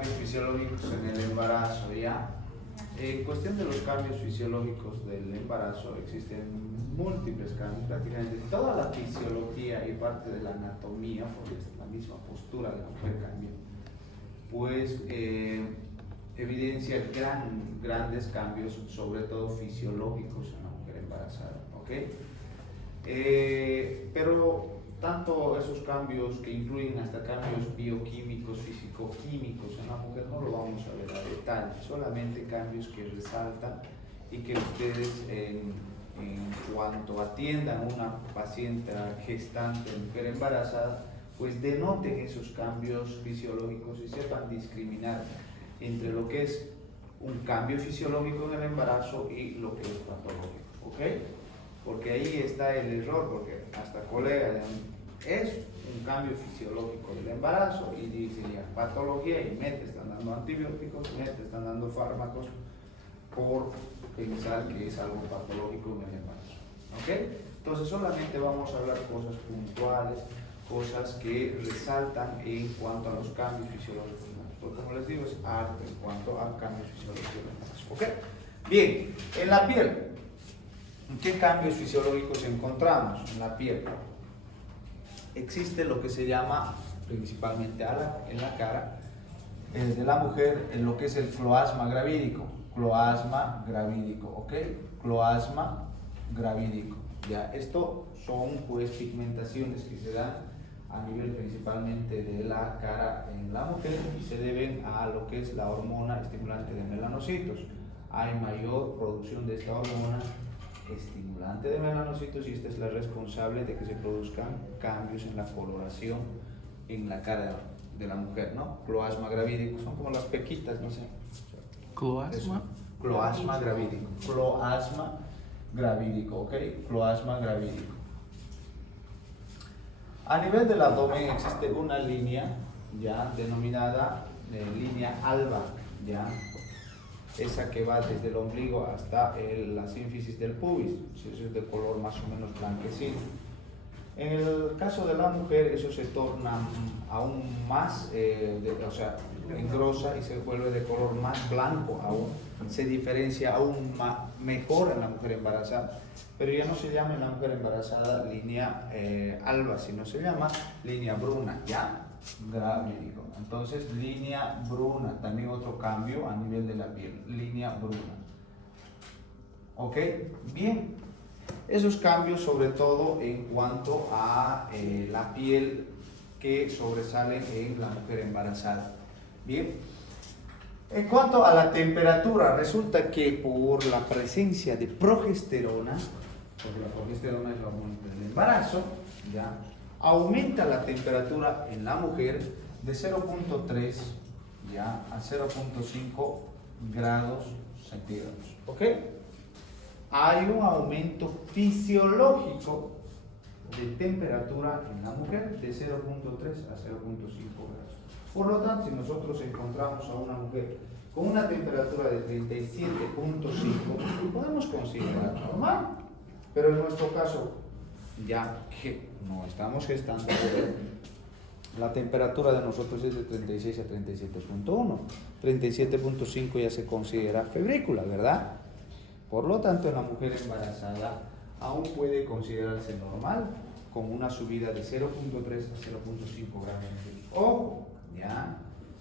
cambios fisiológicos en el embarazo, ¿ya? En cuestión de los cambios fisiológicos del embarazo, existen múltiples cambios, prácticamente toda la fisiología y parte de la anatomía, porque es la misma postura de la mujer cambia, pues evidencia grandes cambios, sobre todo fisiológicos en la mujer embarazada, ¿ok? Pero tanto esos cambios que incluyen hasta cambios bioquímicos, físico-químicos en la mujer no lo vamos a ver a detalle, solamente cambios que resaltan y que ustedes en cuanto atiendan a una paciente gestante, mujer embarazada, pues denoten esos cambios fisiológicos y sepan discriminar entre lo que es un cambio fisiológico en el embarazo y lo que es patológico, ¿ok? Porque ahí está el error, porque hasta colegas es un cambio fisiológico del embarazo y dicen ya patología y te están dando antibióticos, te están dando fármacos por pensar que es algo patológico en el embarazo, ¿ok? Entonces solamente vamos a hablar cosas puntuales, cosas que resaltan en cuanto a los cambios fisiológicos, porque como les digo es arte en cuanto a cambios fisiológicos del embarazo, ¿ok? Bien, en la piel, ¿qué cambios fisiológicos encontramos en la piel? Existe lo que se llama, principalmente en la cara, de la mujer, en lo que es el cloasma gravídico, ¿ok? Cloasma gravídico, ¿ya? Esto son pues pigmentaciones que se dan a nivel principalmente de la cara en la mujer y se deben a lo que es la hormona estimulante de melanocitos. Hay mayor producción de esta hormona estimulante de melanocitos y esta es la responsable de que se produzcan cambios en la coloración en la cara de la mujer, ¿no? Cloasma gravídico, son como las pequitas, no sé. ¿Cloasma? Cloasma gravídico, ¿ok? Cloasma gravídico. A nivel del abdomen existe una línea ya denominada línea alba, ya, esa que va desde el ombligo hasta la sínfisis del pubis, eso es de color más o menos blanquecino. En el caso de la mujer eso se torna aún más, o sea, engrosa y se vuelve de color más blanco aún, se diferencia aún mejor en la mujer embarazada, pero ya no se llama en la mujer embarazada línea alba, sino se llama línea bruna, ya, gravídico. Entonces, línea bruna, también otro cambio a nivel de la piel, línea bruna. ¿Ok? Bien. Esos cambios sobre todo en cuanto a la piel que sobresale en la mujer embarazada. Bien. En cuanto a la temperatura, resulta que por la presencia de progesterona, porque la progesterona es la hormona del embarazo, ya, aumenta la temperatura en la mujer de 0.3 ya a 0.5 grados centígrados. ¿Ok? Hay un aumento fisiológico de temperatura en la mujer de 0.3 a 0.5 grados. Por lo tanto, si nosotros encontramos a una mujer con una temperatura de 37.5, podemos considerar normal. Pero en nuestro caso, ya que no estamos gestando, la temperatura de nosotros es de 36 a 37.1. 37.5 ya se considera febrícula, ¿verdad? Por lo tanto, en la mujer embarazada aún puede considerarse normal con una subida de 0.3 a 0.5 grados. Ojo, ¿ya?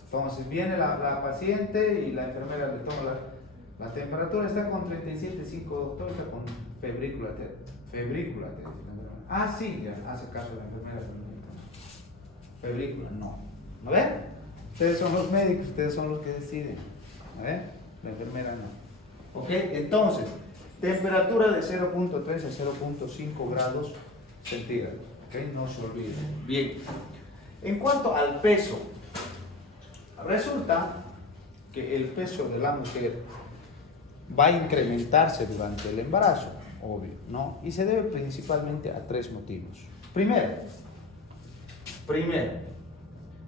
Entonces viene la paciente y la enfermera le toma la temperatura, está con 37.5, doctor, está con febrícula. Ah, sí, ya hace caso la enfermera. Febrícula, no. ¿No ven? Ustedes son los médicos, ustedes son los que deciden. ¿No ven? La enfermera no. ¿Ok? Entonces, temperatura de 0.3 a 0.5 grados centígrados. ¿Ok? No se olviden. Bien. En cuanto al peso, resulta que el peso de la mujer va a incrementarse durante el embarazo, obvio, ¿no? Y se debe principalmente a tres motivos. Primero,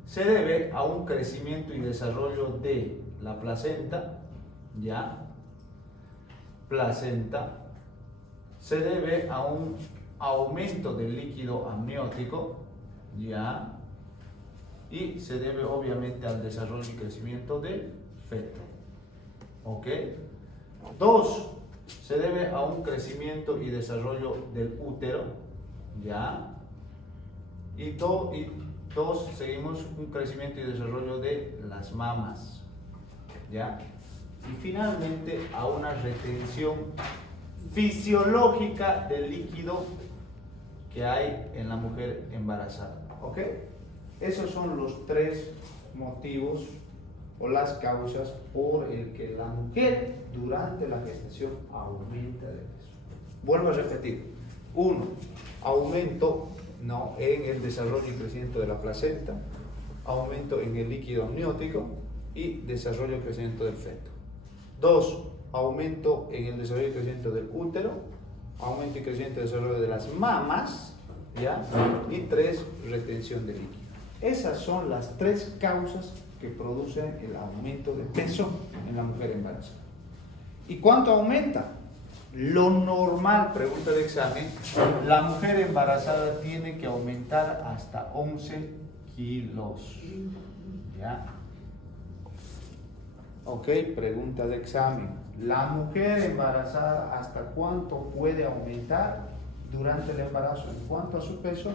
se debe a un crecimiento y desarrollo de la placenta, ¿ya? Se debe a un aumento del líquido amniótico, ¿ya? y se debe obviamente al desarrollo y crecimiento del feto. ¿Ok? 2, se debe a un crecimiento y desarrollo del útero, ¿ya? Y 2, seguimos un crecimiento y desarrollo de las mamas, ¿ya? Y finalmente a una retención fisiológica del líquido que hay en la mujer embarazada, ¿ok? Esos son los 3 motivos o las causas por el que la mujer durante la gestación aumenta de peso. Vuelvo a repetir. 1, aumento en el desarrollo y crecimiento de la placenta, aumento en el líquido amniótico y desarrollo y crecimiento del feto. 2, aumento en el desarrollo y crecimiento del útero, aumento y crecimiento y desarrollo de las mamas, ¿ya? Y 3, retención de líquido. Esas son las 3 causas que producen el aumento de peso en la mujer embarazada. ¿Y cuánto aumenta? Lo normal, pregunta de examen, la mujer embarazada tiene que aumentar hasta 11 kilos. ¿Ya? Ok, pregunta de examen. La mujer embarazada, ¿hasta cuánto puede aumentar durante el embarazo? ¿En cuanto a su peso?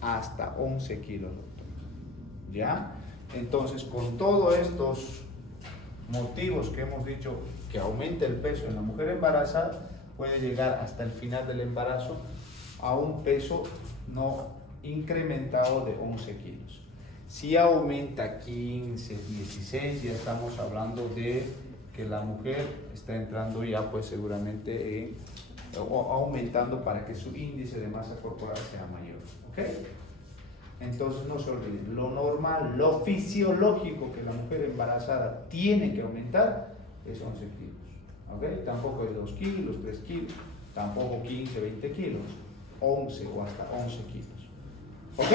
Hasta 11 kilos, doctor. ¿Ya? Entonces, con todos estos motivos que hemos dicho que aumenta el peso en la mujer embarazada, puede llegar hasta el final del embarazo a un peso no incrementado de 11 kilos. Si aumenta 15, 16, ya estamos hablando de que la mujer está entrando ya pues seguramente o aumentando para que su índice de masa corporal sea mayor. ¿Ok? Entonces no se olviden, lo normal, lo fisiológico que la mujer embarazada tiene que aumentar es 11 kilos. ¿Ok? Tampoco es 2 kilos, 3 kilos, tampoco 15, 20 kilos, 11 o hasta 11 kilos. ¿Ok?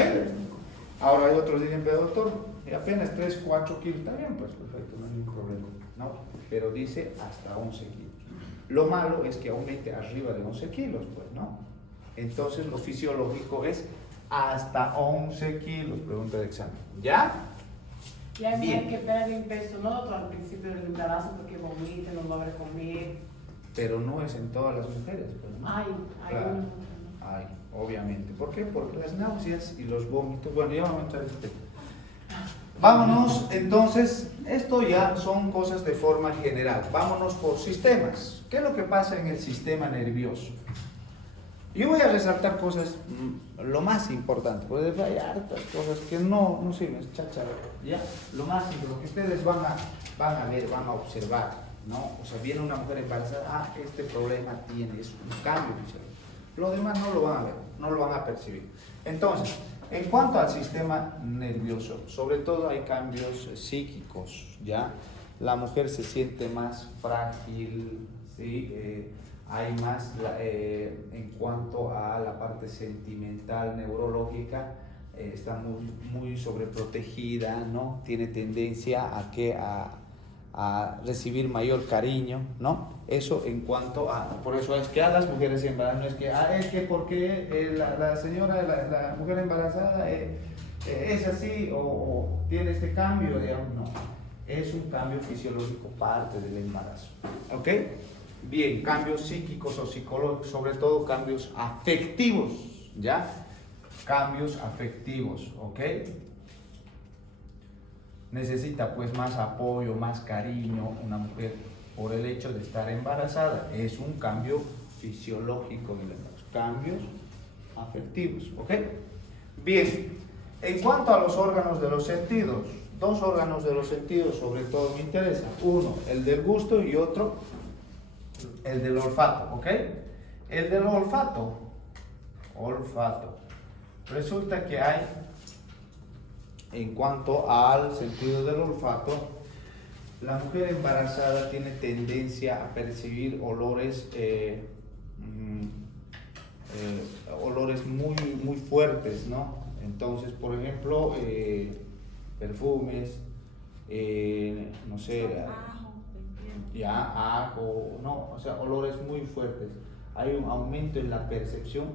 Ahora hay otros que dicen, pero doctor, apenas 3, 4 kilos, está bien, pues perfecto, no hay ningún problema, ¿no? Pero dice hasta 11 kilos. Lo malo es que aumente arriba de 11 kilos, pues, ¿no? Entonces lo fisiológico es hasta 11 kilos, pregunta de examen. ¿Ya? Y hay mujeres que pierden peso, no doctor, al principio del embarazo porque vomiten, no logra comer. Pero no es en todas las mujeres, pues, ¿no? Hay Claro. una. Ay, obviamente. ¿Por qué? Porque las náuseas y los vómitos. Bueno, ya vamos a entrar en este. Vámonos, entonces, esto ya son cosas de forma general. Vámonos por sistemas. ¿Qué es lo que pasa en el sistema nervioso? Yo voy a resaltar cosas, lo más importante, porque hay hartas cosas que no sirven, es cháchara, ¿ya? Lo más importante, lo que ustedes van a ver, van a observar, ¿no? O sea, viene una mujer embarazada, este problema tiene, es un cambio fisiológico. Lo demás no lo van a ver, no lo van a percibir. Entonces, en cuanto al sistema nervioso, sobre todo hay cambios psíquicos, ¿ya? La mujer se siente más frágil, ¿sí? Hay más en cuanto a la parte sentimental, neurológica, está muy sobreprotegida, ¿no? Tiene tendencia a recibir mayor cariño, ¿no? Eso en cuanto a, por eso es que a las mujeres embarazadas, no es que porque la señora, la mujer embarazada es así o tiene este cambio, digamos, no, es un cambio fisiológico parte del embarazo, ¿ok? Bien, cambios psíquicos o psicológicos, sobre todo cambios afectivos, ¿ya? Cambios afectivos, ¿ok? Necesita pues más apoyo, más cariño una mujer por el hecho de estar embarazada. Es un cambio fisiológico en el embarazo, cambios afectivos, ¿ok? Bien, en cuanto a los órganos de los sentidos, 2 órganos de los sentidos sobre todo me interesan. Uno, el del gusto y otro, el del olfato, ¿ok? El del olfato. Resulta que hay, en cuanto al sentido del olfato, la mujer embarazada tiene tendencia a percibir olores, olores muy fuertes, ¿no? Entonces, por ejemplo, perfumes, no sé, ya ajo, no, o sea, olores muy fuertes. Hay un aumento en la percepción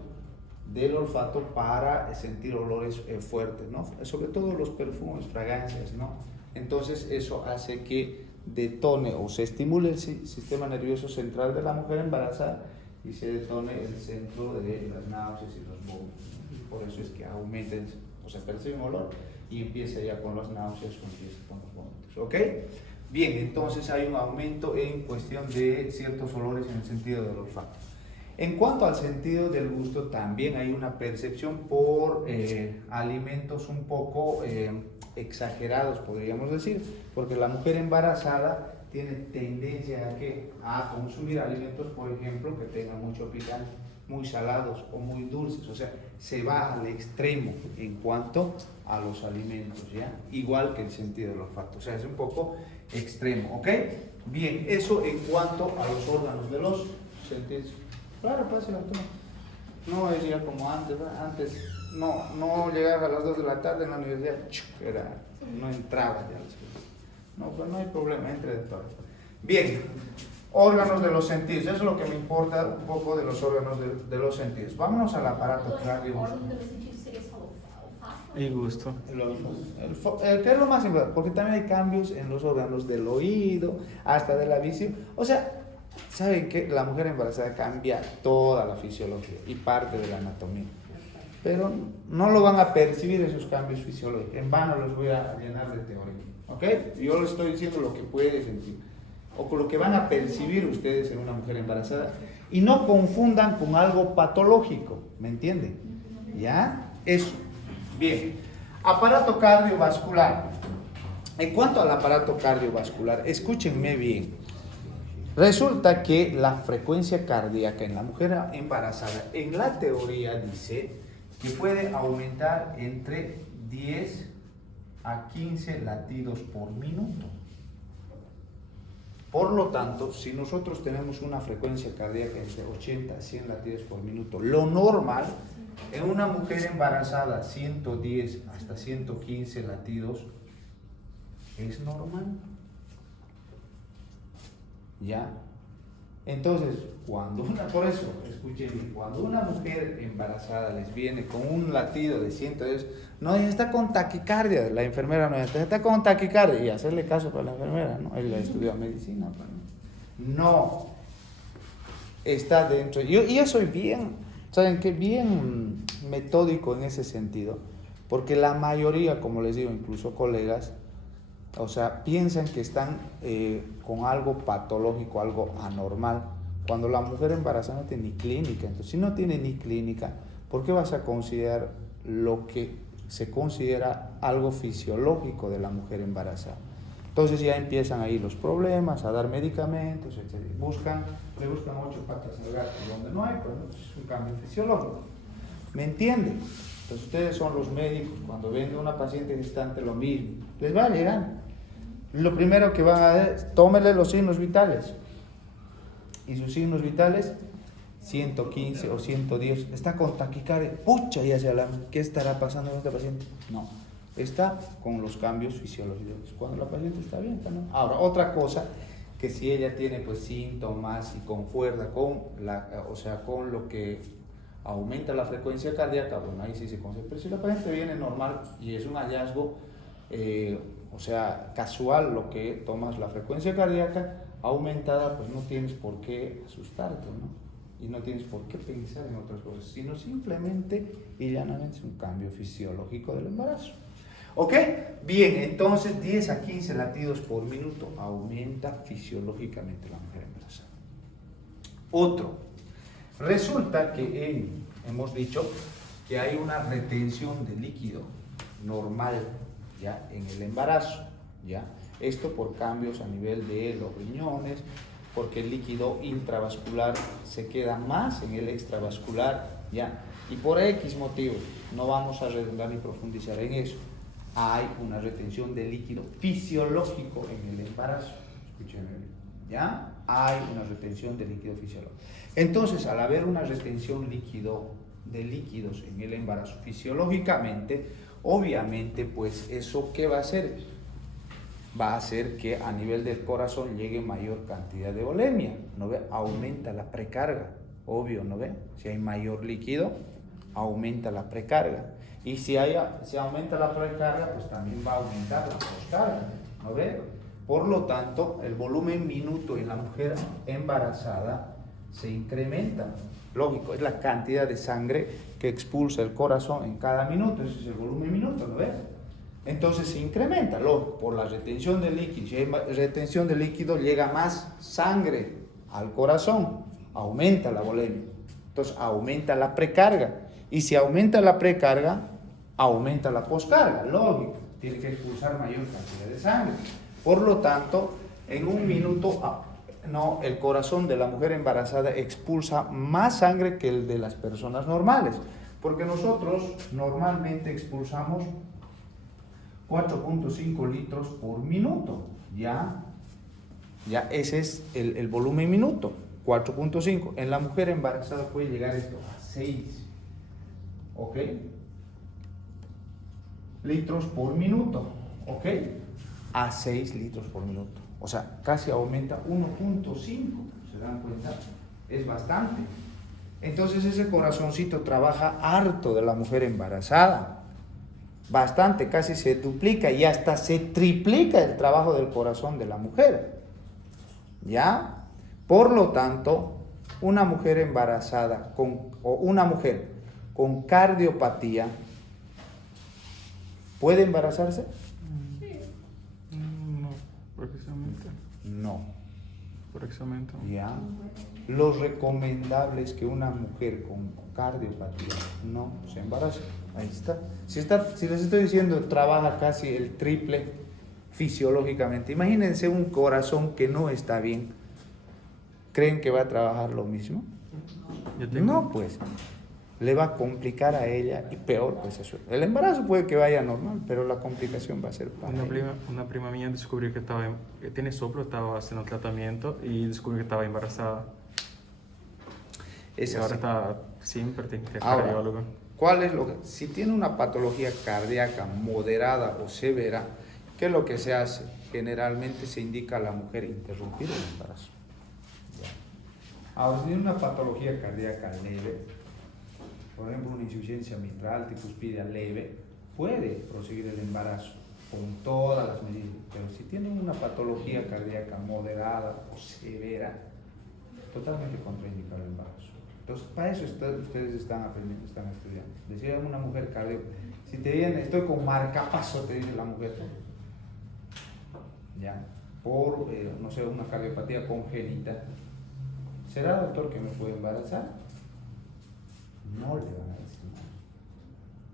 del olfato para sentir olores fuertes, ¿no? Sobre todo los perfumes, fragancias, ¿no? Entonces eso hace que detone o se estimule el sistema nervioso central de la mujer embarazada y se detone el centro de las náuseas y los vómitos, ¿no? Y por eso es que aumenta, o sea, percibe un olor y empieza ya con las náuseas o empieza con los vómitos, ¿ok? Bien, entonces hay un aumento en cuestión de ciertos olores en el sentido del olfato. En cuanto al sentido del gusto, también hay una percepción por alimentos un poco exagerados, podríamos decir, porque la mujer embarazada tiene tendencia a consumir alimentos, por ejemplo, que tengan mucho picante, muy salados o muy dulces, o sea, se va al extremo en cuanto a los alimentos, ¿ya? Igual que el sentido del olfato, o sea, es un poco extremo, ¿ok? Bien, eso en cuanto a los órganos de los sentidos. Claro, pásela tú. No es ya como antes, ¿verdad? Antes no llegaba a las 2 de la tarde en la universidad, no entraba ya. No, pues no hay problema, entre de todo. Bien, órganos de los sentidos, eso es lo que me importa un poco de los órganos de los sentidos. Vámonos al aparato cardiovascular. Y gusto. ¿Qué es lo más importante? Porque también hay cambios en los órganos del oído, hasta de la visión. O sea, ¿saben qué? La mujer embarazada cambia toda la fisiología y parte de la anatomía. Pero no lo van a percibir esos cambios fisiológicos. En vano los voy a llenar de teoría. ¿Ok? Yo les estoy diciendo lo que puede sentir. O con lo que van a percibir ustedes en una mujer embarazada. Y no confundan con algo patológico. ¿Me entienden? ¿Ya? Eso. Bien. Aparato cardiovascular. En cuanto al aparato cardiovascular, escúchenme bien. Resulta que la frecuencia cardíaca en la mujer embarazada, en la teoría dice que puede aumentar entre 10 a 15 latidos por minuto. Por lo tanto, si nosotros tenemos una frecuencia cardíaca entre 80 a 100 latidos por minuto, lo normal en una mujer embarazada 110 hasta 115 latidos es normal. ¿Ya? Entonces, por eso, escuchen bien, cuando una mujer embarazada les viene con un latido de 110, no, está con taquicardia, la enfermera no está con taquicardia, y hacerle caso para la enfermera, ¿no? Él estudió medicina, no, está dentro. Yo soy bien, ¿saben qué? Bien metódico en ese sentido, porque la mayoría, como les digo, incluso colegas, o sea, piensan que están con algo patológico, algo anormal, cuando la mujer embarazada no tiene ni clínica. Entonces, si no tiene ni clínica, ¿por qué vas a considerar lo que se considera algo fisiológico de la mujer embarazada? Entonces ya empiezan ahí los problemas, a dar medicamentos, etc. Le buscan 8 patas al gato, donde no hay, pues es un cambio fisiológico. ¿Me entienden? Entonces ustedes son los médicos, cuando ven a una paciente gestante lo mismo, les va a llegar. Lo primero que van a hacer, tómele los signos vitales. Y sus signos vitales, 115 o 110. Está con taquicardia. Pucha, ya se alarma. ¿Qué estará pasando con esta paciente? No, está con los cambios fisiológicos. Cuando la paciente está bien, ¿no? Ahora, otra cosa, que si ella tiene pues síntomas y concuerda con con lo que aumenta la frecuencia cardíaca, bueno, ahí sí se considera. Pero si la paciente viene normal y es un hallazgo, casual, lo que tomas la frecuencia cardíaca aumentada, pues no tienes por qué asustarte, ¿no? Y no tienes por qué pensar en otras cosas, sino simplemente y llanamente es un cambio fisiológico del embarazo. ¿Ok? Bien, entonces 10 a 15 latidos por minuto aumenta fisiológicamente la mujer embarazada. Otro, resulta que hemos dicho que hay una retención de líquido normal, ¿ya? En el embarazo, ¿ya? Esto por cambios a nivel de los riñones, porque el líquido intravascular se queda más en el extravascular, ¿ya? Y por X motivos, no vamos a redundar ni profundizar en eso, hay una retención de líquido fisiológico en el embarazo. Escúchenme bien, ¿ya? Hay una retención de líquido fisiológico. Entonces, al haber una retención de líquidos en el embarazo fisiológicamente, obviamente, pues eso, ¿qué va a hacer? Va a hacer que a nivel del corazón llegue mayor cantidad de volemia, ¿no ve? Aumenta la precarga, obvio, ¿no ve? Si hay mayor líquido, aumenta la precarga. Y si aumenta la precarga, pues también va a aumentar la poscarga, ¿no ve? Por lo tanto, el volumen minuto en la mujer embarazada se incrementa. Lógico, es la cantidad de sangre que expulsa el corazón en cada minuto, ese es el volumen minuto, ¿no ves? Entonces se incrementa, lógico, por la retención de líquido. Si hay retención de líquido, llega más sangre al corazón, aumenta la volemia. Entonces aumenta la precarga. Y si aumenta la precarga, aumenta la poscarga, lógico, tiene que expulsar mayor cantidad de sangre. Por lo tanto, en un minuto, el corazón de la mujer embarazada expulsa más sangre que el de las personas normales, porque nosotros normalmente expulsamos 4.5 litros por minuto, ya ese es el volumen minuto, 4.5. En la mujer embarazada puede llegar esto a 6, ¿ok? Litros por minuto, ¿ok? A 6 litros por minuto. O sea, casi aumenta 1.5, ¿se dan cuenta? Es bastante. Entonces ese corazoncito trabaja harto de la mujer embarazada. Bastante, casi se duplica y hasta se triplica el trabajo del corazón de la mujer. ¿Ya? Por lo tanto, una mujer embarazada o una mujer con cardiopatía, ¿puede embarazarse? No, precisamente. No. Precisamente. ¿Ya? Lo recomendable es que una mujer con cardiopatía no se embarace. Ahí está. Si les estoy diciendo, trabaja casi el triple fisiológicamente. Imagínense un corazón que no está bien. ¿Creen que va a trabajar lo mismo? No, pues. Le va a complicar a ella y peor, pues eso. El embarazo puede que vaya normal, pero la complicación va a ser para ella. Una prima mía descubrió que tiene soplo, estaba haciendo tratamiento y descubrió que estaba embarazada. Es y ahora así. está siempre tiene que ir Ahora, cardiólogo. ¿cuál es si tiene una patología cardíaca moderada o severa, qué es lo que se hace? Generalmente se indica a la mujer interrumpir el embarazo. Ahora, si tiene una patología cardíaca leve, por ejemplo, una insuficiencia mitral, tricuspidia leve, puede proseguir el embarazo con todas las medidas. Pero si tienen una patología cardíaca moderada o severa, totalmente contraindicado el embarazo. Entonces, para eso ustedes están aprendiendo, están estudiando. Decía una mujer cardíaca, si te viene, estoy con marcapaso, te dice la mujer, ya, por, no sé, una cardiopatía congénita, ¿será, doctor, que me puede embarazar? No le van a decir nada.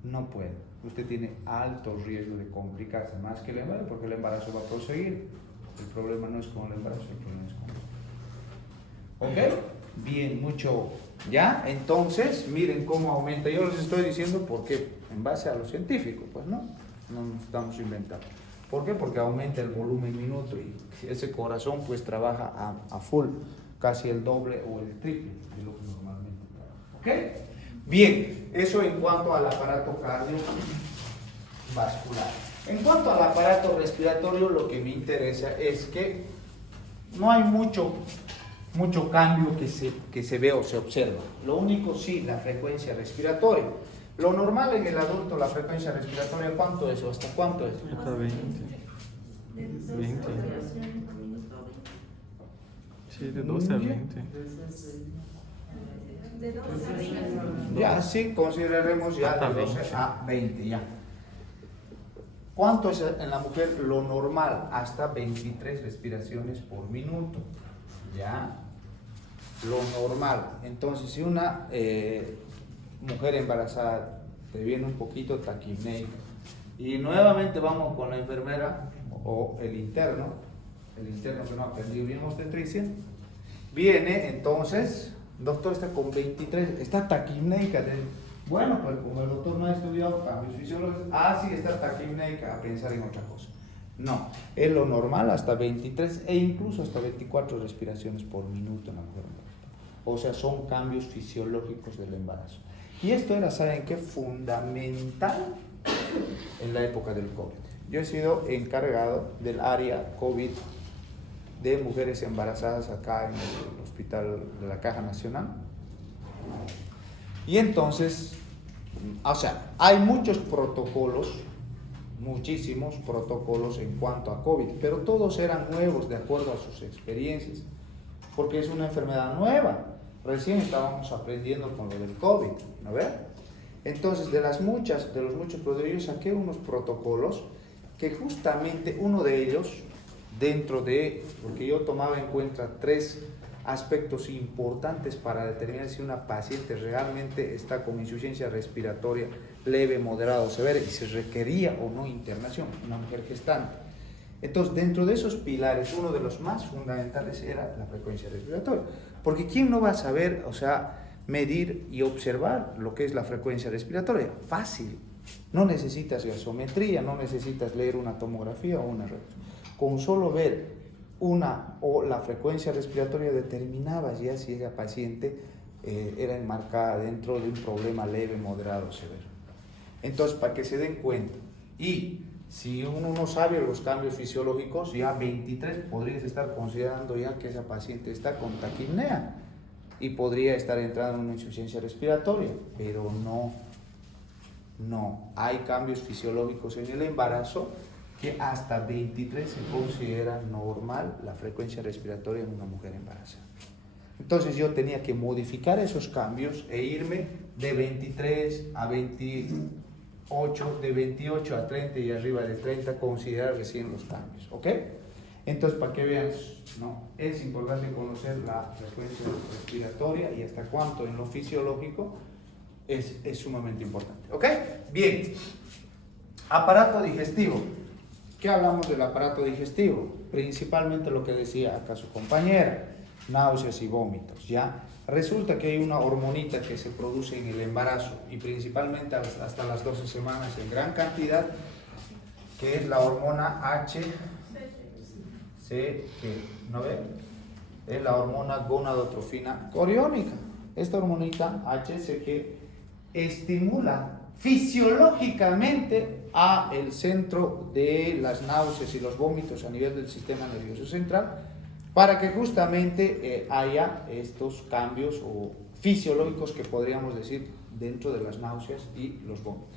No puede. Usted tiene alto riesgo de complicarse más que el embarazo, porque el embarazo va a proseguir. El problema no es con el embarazo, el problema es con el embarazo. ¿Ok? Bien, mucho. ¿Ya? Entonces, miren cómo aumenta. Yo les estoy diciendo porque en base a lo científico, pues no nos estamos inventando. ¿Por qué? Porque aumenta el volumen minuto y ese corazón pues trabaja a full, casi el doble o el triple de lo que normalmente trabaja. ¿Ok? Bien, eso en cuanto al aparato cardiovascular. En cuanto al aparato respiratorio, lo que me interesa es que no hay mucho cambio que se ve o se observa. Lo único sí, la frecuencia respiratoria. Lo normal en el adulto, la frecuencia respiratoria, ¿cuánto es o hasta cuánto es? Hasta 20. 20. Sí, de 12 a 20. Ya, sí, consideraremos ya Hasta de 12 a 20, ya. ¿Cuánto es en la mujer lo normal? Hasta 23 respiraciones por minuto. Ya, lo normal. Entonces, si una mujer embarazada te viene un poquito taquipneica y nuevamente vamos con la enfermera o el interno que no ha aprendido bien obstetricia, viene entonces, doctor, está con 23, está taquipneica. Bueno, pues como el doctor no ha estudiado cambios fisiológicos, sí, está taquipneica, a pensar en otra cosa. No, es lo normal hasta 23 e incluso hasta 24 respiraciones por minuto en la mujer embarazada. O sea, son cambios fisiológicos del embarazo. Y esto era, ¿saben qué? Fundamental en la época del COVID. Yo he sido encargado del área COVID de mujeres embarazadas acá en el hospital de la Caja Nacional. Y entonces O sea, hay muchos protocolos, muchísimos protocolos en cuanto a COVID, pero todos eran nuevos de acuerdo a sus experiencias, porque es una enfermedad nueva. Recién estábamos aprendiendo con lo del COVID, ¿no ve? Entonces, de los muchos protocolos, saqué unos protocolos que justamente uno de ellos, porque yo tomaba en cuenta 3 aspectos importantes para determinar si una paciente realmente está con insuficiencia respiratoria leve, moderada o severa y si requería o no internación, una mujer gestante. Entonces, dentro de esos pilares, uno de los más fundamentales era la frecuencia respiratoria, porque ¿quién no va a saber, medir y observar lo que es la frecuencia respiratoria? Fácil, no necesitas gasometría, no necesitas leer una tomografía o una red. Con solo ver la frecuencia respiratoria determinabas ya si esa paciente era enmarcada dentro de un problema leve, moderado o severo. Entonces, para que se den cuenta, y si uno no sabe los cambios fisiológicos, ya 23 podrías estar considerando ya que esa paciente está con taquipnea y podría estar entrando en una insuficiencia respiratoria, pero no, hay cambios fisiológicos en el embarazo que hasta 23 se considera normal la frecuencia respiratoria en una mujer embarazada. Entonces yo tenía que modificar esos cambios e irme de 23 a 28, de 28 a 30 y arriba de 30, considerar recién los cambios, ¿ok? Entonces, para que vean, ¿no? Es importante conocer la frecuencia respiratoria y hasta cuánto en lo fisiológico es sumamente importante, ¿ok? Bien, aparato digestivo. ¿Qué hablamos del aparato digestivo? Principalmente lo que decía acá su compañera, náuseas y vómitos, ¿ya? Resulta que hay una hormonita que se produce en el embarazo y principalmente hasta las 12 semanas en gran cantidad, que es la hormona HCG, ¿no ven? Es la hormona gonadotrofina coriónica. Esta hormonita HCG estimula fisiológicamente a el centro de las náuseas y los vómitos a nivel del sistema nervioso central para que justamente haya estos cambios fisiológicos que podríamos decir dentro de las náuseas y los vómitos.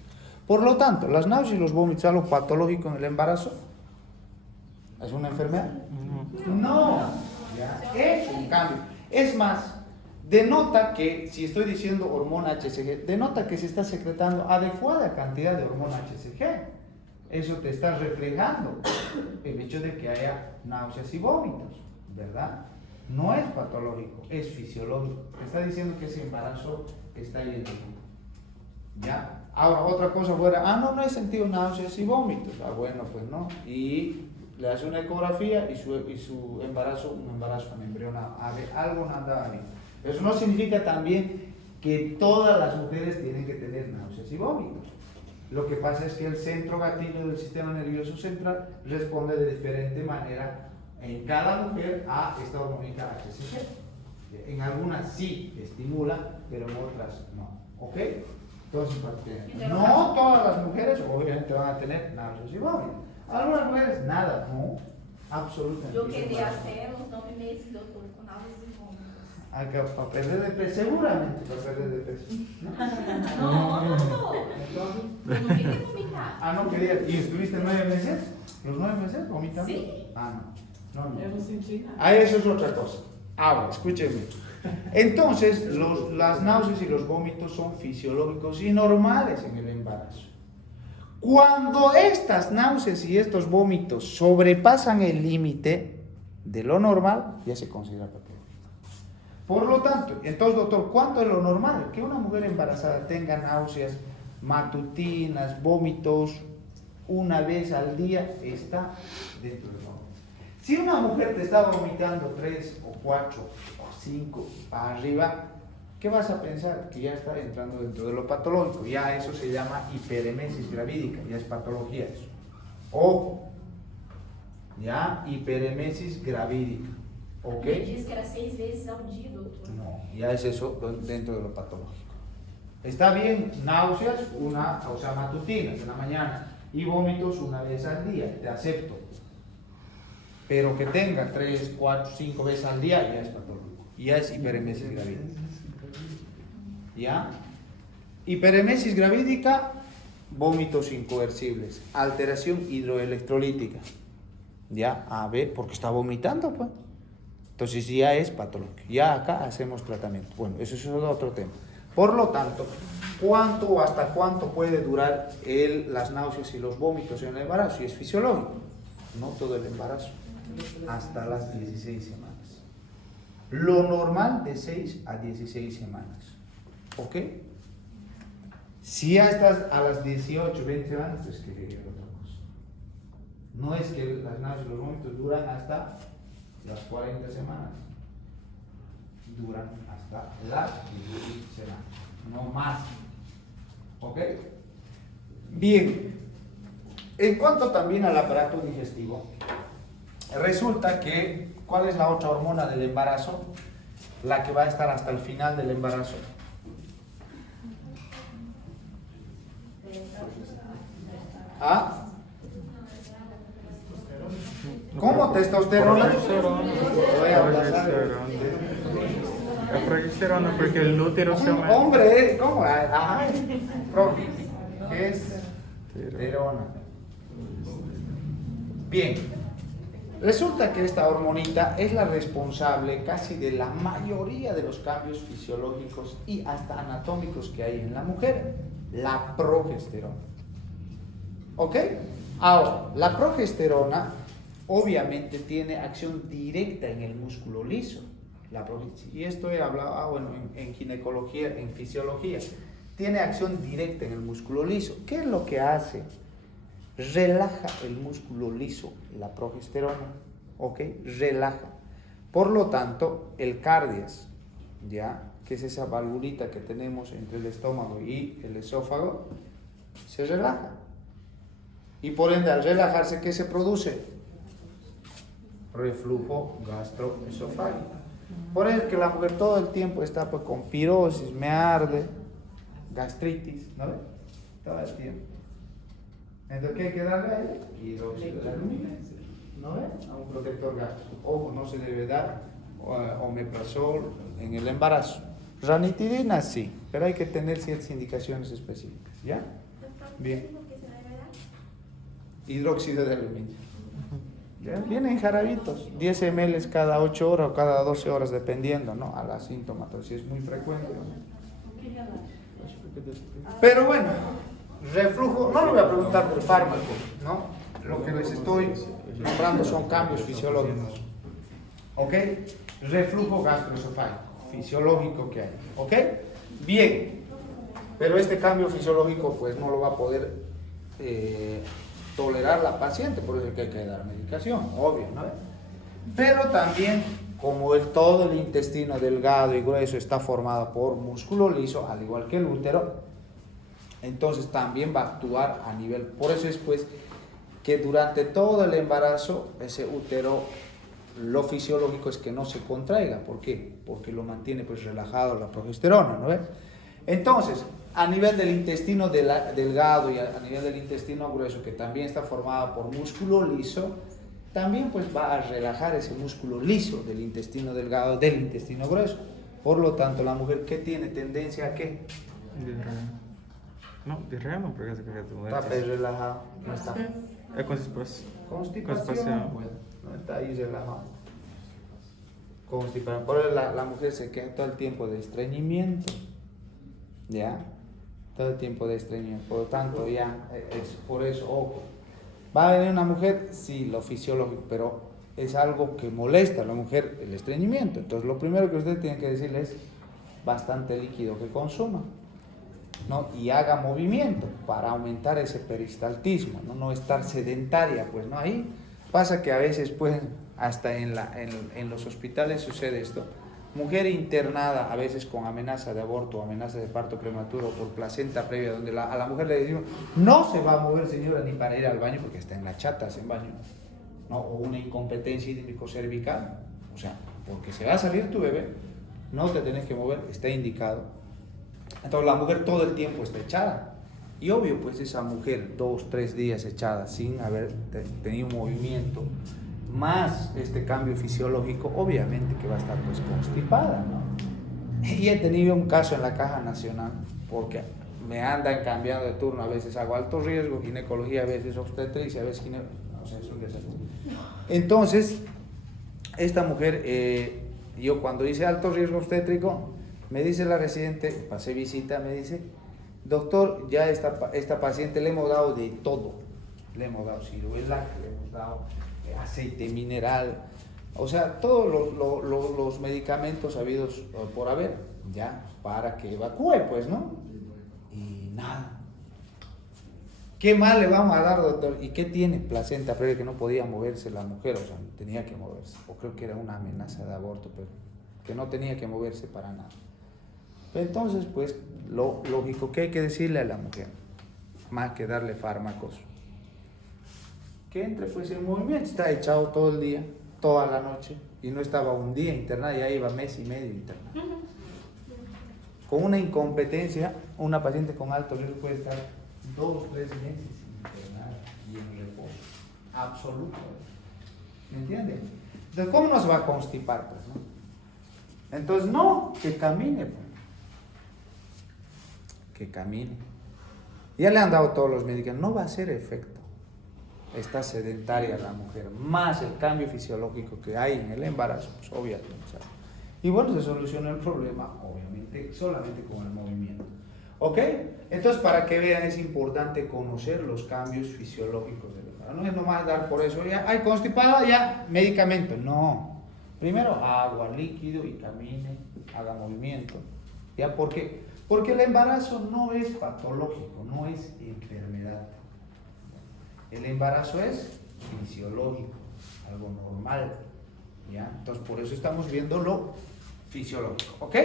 Por lo tanto, las náuseas y los vómitos, ¿algo patológico en el embarazo? ¿Es una enfermedad? No, ya es un cambio. Es más, denota que, si estoy diciendo hormona HCG, denota que se está secretando adecuada cantidad de hormona HCG. Eso te está reflejando el hecho de que haya náuseas y vómitos, ¿verdad? No es patológico, es fisiológico. Te está diciendo que ese embarazo está yendo bien. ¿Ya? Ahora, otra cosa fuera, no he sentido náuseas y vómitos. Bueno, pues no. Y le hace una ecografía y su embarazo, un embarazo embrional, algo nada bien. Eso no significa también que todas las mujeres tienen que tener náuseas y vómitos. Lo que pasa es que el centro gatillo del sistema nervioso central responde de diferente manera en cada mujer a esta hormonita HCG. En algunas sí estimula, pero en otras no. ¿Ok? Entonces, no todas las mujeres obviamente van a tener náuseas y vómitos. Algunas mujeres nada, no, absolutamente. Yo quería hacer los 9 meses, doctor, con náuseas y vómitos. Para perder de peso, seguramente para perder de peso. No. Entonces, Yo no quería vomitar. no quería. ¿Y estuviste 9 meses? ¿Los 9 meses vomitando? Sí. No. Yo no sentí nada. Eso es otra cosa. Ahora, escúchenme. Entonces, las náuseas y los vómitos son fisiológicos y normales en el embarazo. Cuando estas náuseas y estos vómitos sobrepasan el límite de lo normal, ya se considera patológico. Por lo tanto, entonces, doctor, ¿cuánto es lo normal? Que una mujer embarazada tenga náuseas matutinas, vómitos, una vez al día, está dentro del normal. Si una mujer te está vomitando 3 o 4 o 5 para arriba, ¿qué vas a pensar? Que ya está entrando dentro de lo patológico. Ya eso se llama hiperemesis gravídica, ya es patología eso. Ojo, ya hiperemesis gravídica. ¿Ok? Me dice que era 6 veces al día, doctor. No, ya es eso dentro de lo patológico. Está bien, náuseas, matutinas en la mañana y vómitos una vez al día, te acepto. Pero que tenga 3, 4, 5 veces al día ya es patológico. Ya es hiperemesis gravídica. ¿Ya? Hiperemesis gravídica, vómitos incoercibles, alteración hidroelectrolítica. Ya, a ver, porque está vomitando, pues. Entonces ya es patológico. Ya acá hacemos tratamiento. Bueno, eso es otro tema. Por lo tanto, ¿cuánto o hasta cuánto puede durar las náuseas y los vómitos en el embarazo? Y es fisiológico. No todo el embarazo. Hasta las 16 semanas. Lo normal de 6 a 16 semanas. ¿Ok? Si ya estás a las 18, 20 semanas, es que hay otra cosa. No es que las náuseas y los vómitos duran hasta las 40 semanas. Duran hasta las 16 semanas. No más. ¿Ok? Bien. En cuanto también al aparato digestivo, resulta que, ¿cuál es la otra hormona del embarazo? La que va a estar hasta el final del embarazo. ¿Ah? ¿Cómo testosterona? Voy a hablar. Es progesterona porque el útero se aumenta. Hombre, ¿cómo? Ay, progesterona. Bien. Resulta que esta hormonita es la responsable casi de la mayoría de los cambios fisiológicos y hasta anatómicos que hay en la mujer. La progesterona. ¿Ok? Ahora, la progesterona obviamente tiene acción directa en el músculo liso. Y esto he hablado bueno, en ginecología, en fisiología. Tiene acción directa en el músculo liso. ¿Qué es lo que hace? Relaja el músculo liso, la progesterona. ¿Ok? Relaja. Por lo tanto, el cardias, ¿ya? Que es esa valvulita que tenemos entre el estómago y el esófago, se relaja. Y por ende, al relajarse, ¿qué se produce? Reflujo gastroesofágico. Por eso que la mujer todo el tiempo está pues, con pirosis, me arde, gastritis, ¿no ves? Todo el tiempo. Entonces, ¿qué hay que darle a ella? Hidróxido de aluminio, ¿no ves? A un protector gástrico. Ojo, no se debe dar omeprazol en el embarazo. Ranitidina sí, pero hay que tener ciertas indicaciones específicas, ¿ya? Bien. Hidróxido de aluminio. ¿Ya? Vienen jarabitos, 10 ml cada 8 horas o cada 12 horas, dependiendo, ¿no? A la sintomatología, es muy frecuente, ¿no? Pero bueno, reflujo, no le voy a preguntar por fármaco, ¿no? Lo que les estoy nombrando son cambios fisiológicos. ¿Ok? Reflujo gastroesofágico, fisiológico que hay. ¿Ok? Bien, pero este cambio fisiológico pues no lo va a poder tolerar la paciente, por eso es que hay que dar medicación, obvio, ¿no? Pero también, como todo el intestino delgado y grueso está formado por músculo liso, al igual que el útero, entonces también va a actuar a nivel, por eso es pues que durante todo el embarazo ese útero, lo fisiológico es que no se contraiga. ¿Por qué? Porque lo mantiene pues relajado la progesterona, ¿no ves? Entonces, a nivel del intestino delgado y a nivel del intestino grueso, que también está formado por músculo liso, también pues va a relajar ese músculo liso del intestino delgado, del intestino grueso. Por lo tanto, la mujer, ¿qué tiene tendencia a qué? Diarrea. No, diarrea no, porque Está pues relajado, no está. Es constipación. Constipación, bueno, no está ahí relajado. Constipación. Por eso la mujer se queja todo el tiempo de estreñimiento, ¿ya? Todo el tiempo de estreñimiento. Por lo tanto, ya, es por eso, ojo. ¿Va a venir una mujer? Sí, lo fisiológico, pero es algo que molesta a la mujer, el estreñimiento. Entonces, lo primero que usted tiene que decirle es bastante líquido que consuma, ¿no? Y haga movimiento para aumentar ese peristaltismo, no estar sedentaria, pues, ¿no? Ahí pasa que a veces, pues, hasta en los hospitales sucede esto. Mujer internada, a veces con amenaza de aborto, amenaza de parto prematuro por placenta previa, donde a la mujer le decimos, no se va a mover, señora, ni para ir al baño, porque está en la chata, en baño, ¿no? O una incompetencia hídrico-cervical, o sea, porque se va a salir tu bebé, no te tenés que mover, está indicado. Entonces la mujer todo el tiempo está echada. Y obvio, pues esa mujer 2-3 días echada sin haber tenido movimiento, más este cambio fisiológico, obviamente que va a estar pues constipada, ¿no? Y he tenido un caso en la Caja Nacional, porque me andan cambiando de turno, a veces hago alto riesgo, ginecología, a veces obstetricia, a veces o sea, eso que es así. Entonces, esta mujer, yo cuando hice alto riesgo obstétrico, me dice la residente, pasé visita, me dice, doctor, ya esta paciente le hemos dado de todo, le hemos dado ciruela, le hemos dado aceite mineral, o sea, todos los medicamentos habidos por haber, ya, para que evacúe, pues, ¿no? Y nada. ¿Qué más le vamos a dar, doctor? ¿Y qué tiene? Placenta previa, que no podía moverse la mujer, o sea, tenía que moverse. O creo que era una amenaza de aborto, pero que no tenía que moverse para nada. Entonces, pues, lo lógico que hay que decirle a la mujer, más que darle fármacos, que entre pues en movimiento. Está echado todo el día, toda la noche, y no estaba un día internada, ya iba mes y medio internada. Con una incompetencia, una paciente con alto riesgo puede estar 2 o 3 meses internada y en reposo absoluto. ¿Me entienden? Entonces, ¿cómo nos va a constipar? Pues, ¿no? Entonces, no, que camine. Pues. Que camine. Ya le han dado todos los medicamentos, no va a hacer efecto. Está sedentaria la mujer, más el cambio fisiológico que hay en el embarazo, pues obviamente. ¿Sabes? Y bueno, se soluciona el problema, obviamente, solamente con el movimiento. ¿Ok? Entonces, para que vean, es importante conocer los cambios fisiológicos del embarazo. No es nomás dar por eso, ya, hay constipada, ya, medicamento. No. Primero, agua, líquido y camine, haga movimiento. ¿Ya? ¿Por qué? Porque el embarazo no es patológico, no es enfermedad. El embarazo es fisiológico, algo normal. ¿Ya? Entonces, por eso estamos viendo lo fisiológico. ¿Ok?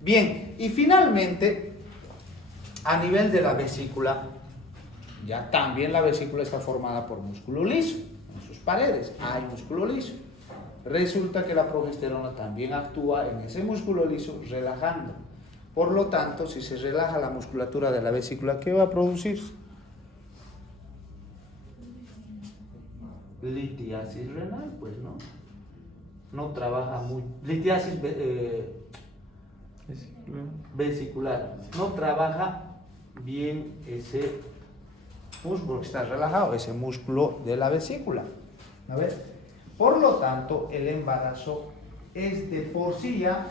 Bien, y finalmente, a nivel de la vesícula, ya también la vesícula está formada por músculo liso. En sus paredes hay músculo liso. Resulta que la progesterona también actúa en ese músculo liso relajando. Por lo tanto, si se relaja la musculatura de la vesícula, ¿qué va a producirse? Litiasis renal, pues no. No trabaja muy. Litiasis vesicular. No trabaja bien ese músculo que está relajado, ese músculo de la vesícula. ¿A ver? Por lo tanto, el embarazo es de por sí ya,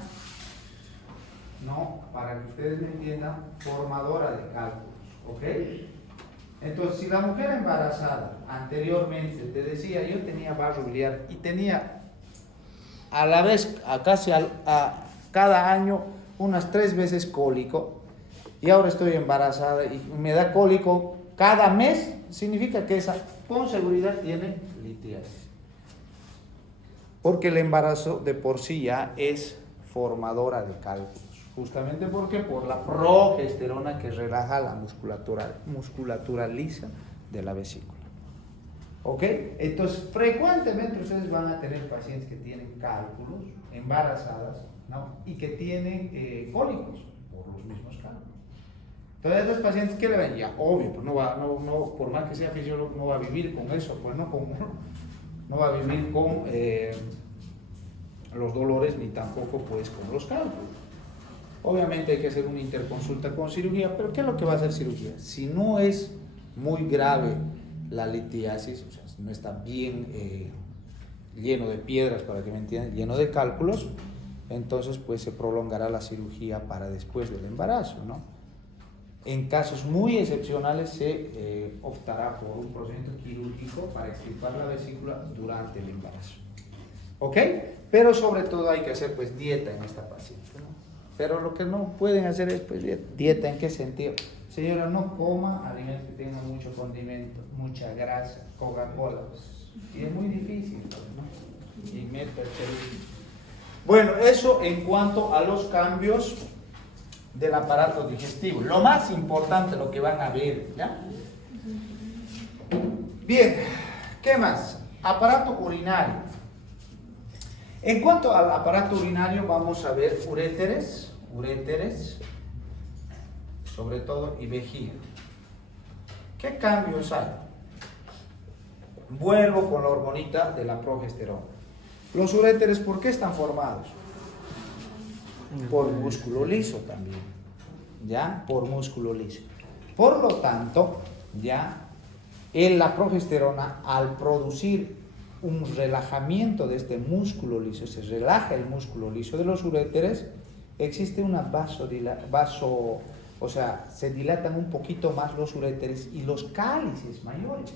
no, para que ustedes me entiendan, formadora de cálculos, ¿ok? Entonces, si la mujer embarazada anteriormente te decía, yo tenía barro biliar y tenía a la vez, a cada año, unas 3 veces cólico, y ahora estoy embarazada y me da cólico cada mes, significa que esa con seguridad tiene litiasis. Porque el embarazo de por sí ya es formadora de cálculos. Justamente porque por la progesterona que relaja la musculatura lisa de la vesícula. ¿Ok? Entonces, frecuentemente ustedes van a tener pacientes que tienen cálculos, embarazadas, ¿no? Y que tienen cólicos por los mismos cálculos. Entonces, estos pacientes, ¿qué le ven? Ya, obvio, pues no, por más que sea fisiólogo, no va a vivir con eso, pues no va a vivir con los dolores ni tampoco pues con los cálculos. Obviamente hay que hacer una interconsulta con cirugía, pero ¿qué es lo que va a hacer cirugía? Si no es muy grave la litiasis, o sea, si no está bien lleno de piedras, para que me entiendan, lleno de cálculos, entonces pues se prolongará la cirugía para después del embarazo, ¿no? En casos muy excepcionales se optará por un procedimiento quirúrgico para extirpar la vesícula durante el embarazo. ¿Ok? Pero sobre todo hay que hacer pues dieta en esta paciente, ¿no? Pero lo que no pueden hacer es pues dieta. ¿En qué sentido? Señora, no coma alimentos que tengan mucho condimento, mucha grasa, Coca-Cola. Y es muy difícil, ¿no? Y bueno, eso en cuanto a los cambios del aparato digestivo. Lo más importante, lo que van a ver, ¿ya? Bien, ¿qué más? Aparato urinario. En cuanto al aparato urinario, vamos a ver uréteres, sobre todo, y vejiga. ¿Qué cambios hay? Vuelvo con la hormonita de la progesterona. Los uréteres, ¿por qué están formados? Por músculo liso también. ya, por músculo liso. Por lo tanto, ya, la progesterona, al producir un relajamiento de este músculo liso, se relaja el músculo liso de los uréteres, existe una o sea, se dilatan un poquito más los uréteres y los cálices mayores.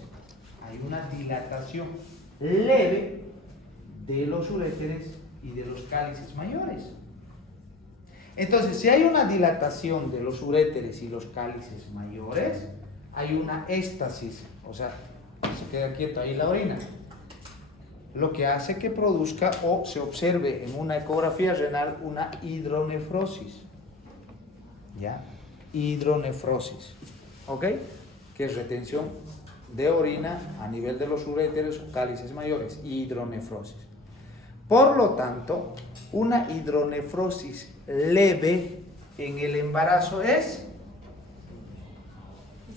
Hay una dilatación leve de los uréteres y de los cálices mayores. Entonces, si hay una dilatación de los uréteres y los cálices mayores, hay una éstasis, o sea, se queda quieto ahí la orina, lo que hace que produzca o se observe en una ecografía renal una hidronefrosis, ¿ya? Hidronefrosis, ¿ok? Que es retención de orina a nivel de los uréteres o cálices mayores, hidronefrosis. Por lo tanto, una hidronefrosis leve en el embarazo es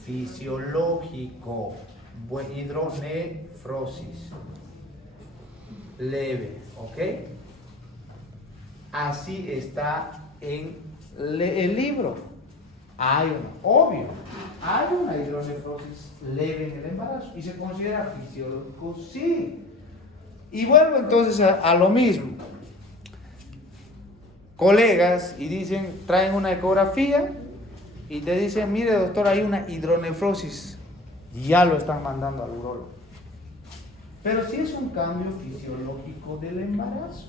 fisiológico. Hidronefrosis leve, ¿ok? Así está en el libro. Hay una hidronefrosis leve en el embarazo y se considera fisiológico, sí. Y vuelvo entonces a lo mismo. Colegas y dicen, traen una ecografía y te dicen, mire doctor, hay una hidronefrosis, y ya lo están mandando al urólogo. Pero sí es un cambio fisiológico del embarazo.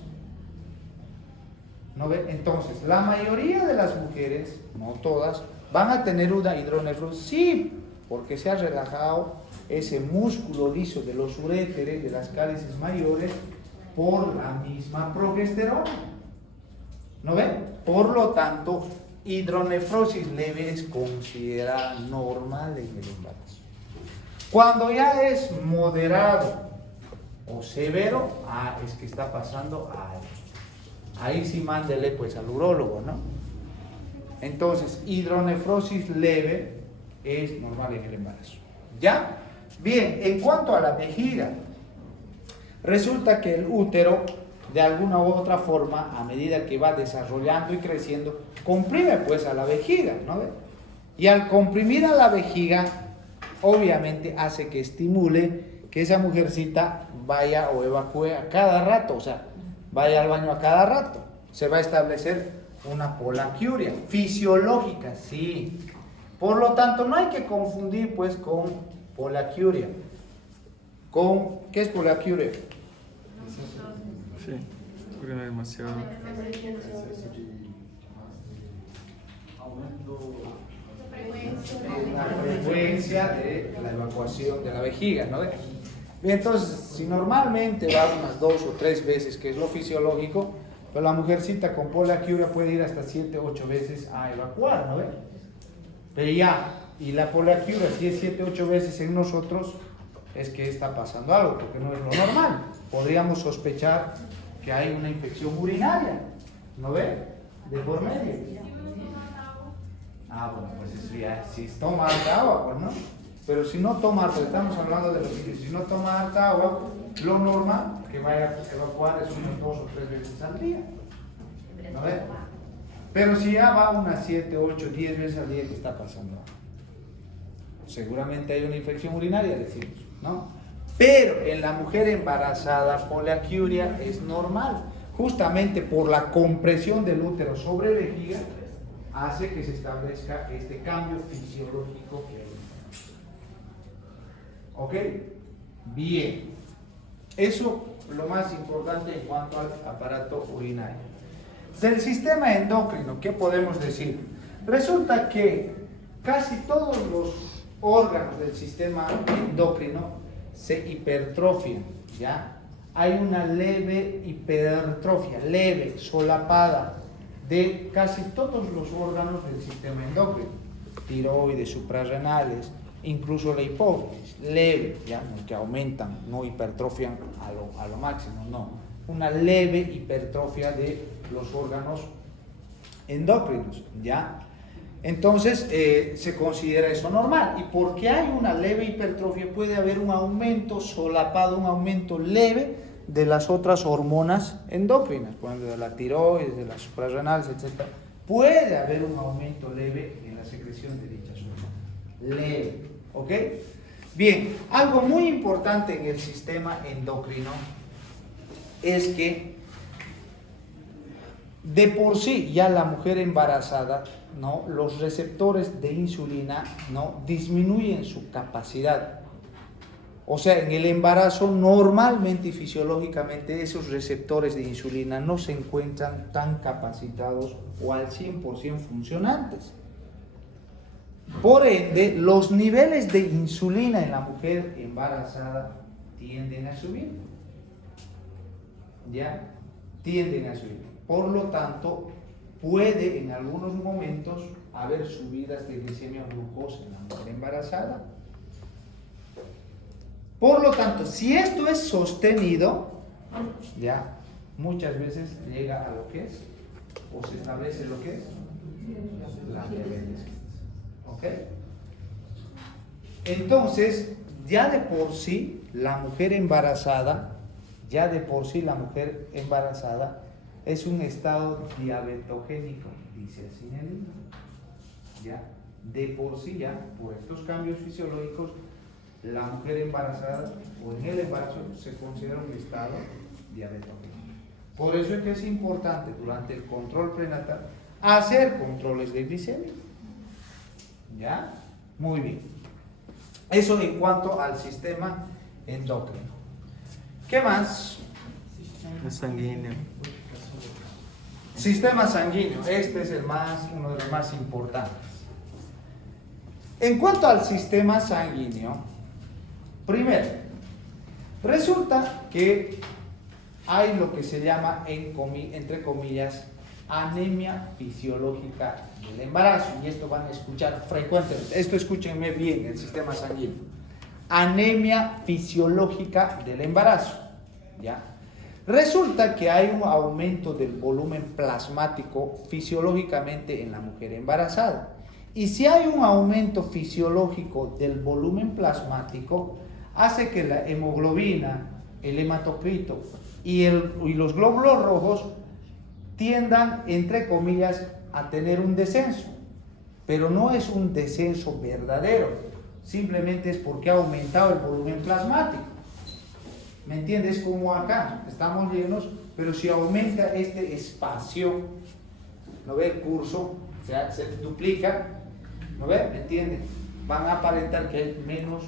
¿No ve? Entonces, la mayoría de las mujeres, no todas, van a tener una hidronefrosis, sí, porque se ha relajado ese músculo liso de los uréteres, de las cálices mayores, por la misma progesterona. ¿No ven? Por lo tanto, hidronefrosis leve es considerada normal en el embarazo. Cuando ya es moderado o severo, es que está pasando algo. Ahí sí mándele pues al urólogo, ¿no? Entonces, hidronefrosis leve es normal en el embarazo. ¿Ya? Bien, en cuanto a la vejiga, resulta que el útero, de alguna u otra forma, a medida que va desarrollando y creciendo, comprime pues a la vejiga, ¿no? Y al comprimir a la vejiga, obviamente hace que estimule que esa mujercita vaya o evacúe a cada rato, o sea, vaya al baño a cada rato. Se va a establecer una poliaquiuria fisiológica, sí. Por lo tanto, no hay que confundir pues con poliaquiuria. ¿Qué es poliaquiuria? Sí, orina demasiado. La frecuencia de la evacuación de la vejiga, ¿no? Bien, entonces, si normalmente va unas 2 o 3 veces, que es lo fisiológico, pues la mujercita con poliaquiuria puede ir hasta 7 o 8 veces a evacuar, ¿no? Pero ya, y la poliaquiuria, si es 7 o 8 veces en nosotros, es que está pasando algo, porque no es lo normal. Podríamos sospechar que hay una infección urinaria, ¿no ve? De por medio. Bueno, pues eso ya, si toma harta agua, pues no. Pero si no toma harta, estamos hablando de los niños, si no toma harta agua, lo normal que vaya a evacuar es unas 2 o 3 veces al día. ¿No ve? Pero si ya va unas 7, 8, 10 veces al día, ¿qué está pasando? Seguramente hay una infección urinaria, decimos, ¿no? Pero en la mujer embarazada, poliaquiuria es normal, justamente por la compresión del útero sobre vejiga, hace que se establezca este cambio fisiológico que hay. ¿Ok? Bien. Eso lo más importante en cuanto al aparato urinario. Del sistema endocrino, ¿qué podemos decir? Resulta que casi todos los órganos del sistema endocrino se hipertrofian, ¿ya? Hay una leve hipertrofia, leve, solapada, de casi todos los órganos del sistema endocrino, tiroides, suprarrenales, incluso la hipófisis, leve, ya, no que aumentan, no hipertrofian a lo máximo, no, una leve hipertrofia de los órganos endocrinos, ya. Entonces se considera eso normal, y porque hay una leve hipertrofia puede haber un aumento solapado, un aumento leve de las otras hormonas endócrinas, por ejemplo, de la tiroides, de las suprarrenales, etc. puede haber un aumento leve en la secreción de dichas hormonas. Leve, ¿ok? Bien, algo muy importante en el sistema endocrino es que de por sí ya la mujer embarazada, ¿no? Los receptores de insulina, ¿no? Disminuyen su capacidad. O sea, en el embarazo normalmente y fisiológicamente esos receptores de insulina no se encuentran tan capacitados o al 100% funcionantes. Por ende, los niveles de insulina en la mujer embarazada tienden a subir. ¿Ya? Tienden a subir. Por lo tanto, puede en algunos momentos haber subidas de glicemia o glucosa en la mujer embarazada. Por lo tanto, si esto es sostenido, ya muchas veces llega a lo que es, o se establece lo que es la diabetes. ¿Ok? Entonces, ya de por sí, la mujer embarazada, es un estado diabetogénico, dice así en el libro. Ya, de por sí, ya, por estos cambios fisiológicos, la mujer embarazada o en el embarazo se considera un estado diabetogénico. Por eso es que es importante durante el control prenatal hacer controles de glicemia. ¿Ya? Muy bien. Eso en cuanto al sistema endocrino. ¿Qué más? El sanguíneo. Sistema sanguíneo. Este es uno de los más importantes. En cuanto al sistema sanguíneo, primero, resulta que hay lo que se llama, entre comillas, anemia fisiológica del embarazo. Y esto van a escuchar frecuentemente. Esto escúchenme bien, el sistema sanguíneo. Anemia fisiológica del embarazo. ¿Ya? Resulta que hay un aumento del volumen plasmático fisiológicamente en la mujer embarazada. Y si hay un aumento fisiológico del volumen plasmático, hace que la hemoglobina, el hematocrito y los glóbulos rojos tiendan, entre comillas, a tener un descenso. Pero no es un descenso verdadero, simplemente es porque ha aumentado el volumen plasmático. ¿Me entiendes? Como acá, estamos llenos, pero si aumenta este espacio, ¿no ve? El curso se duplica, ¿no ve? ¿Me entiendes? Van a aparentar que hay menos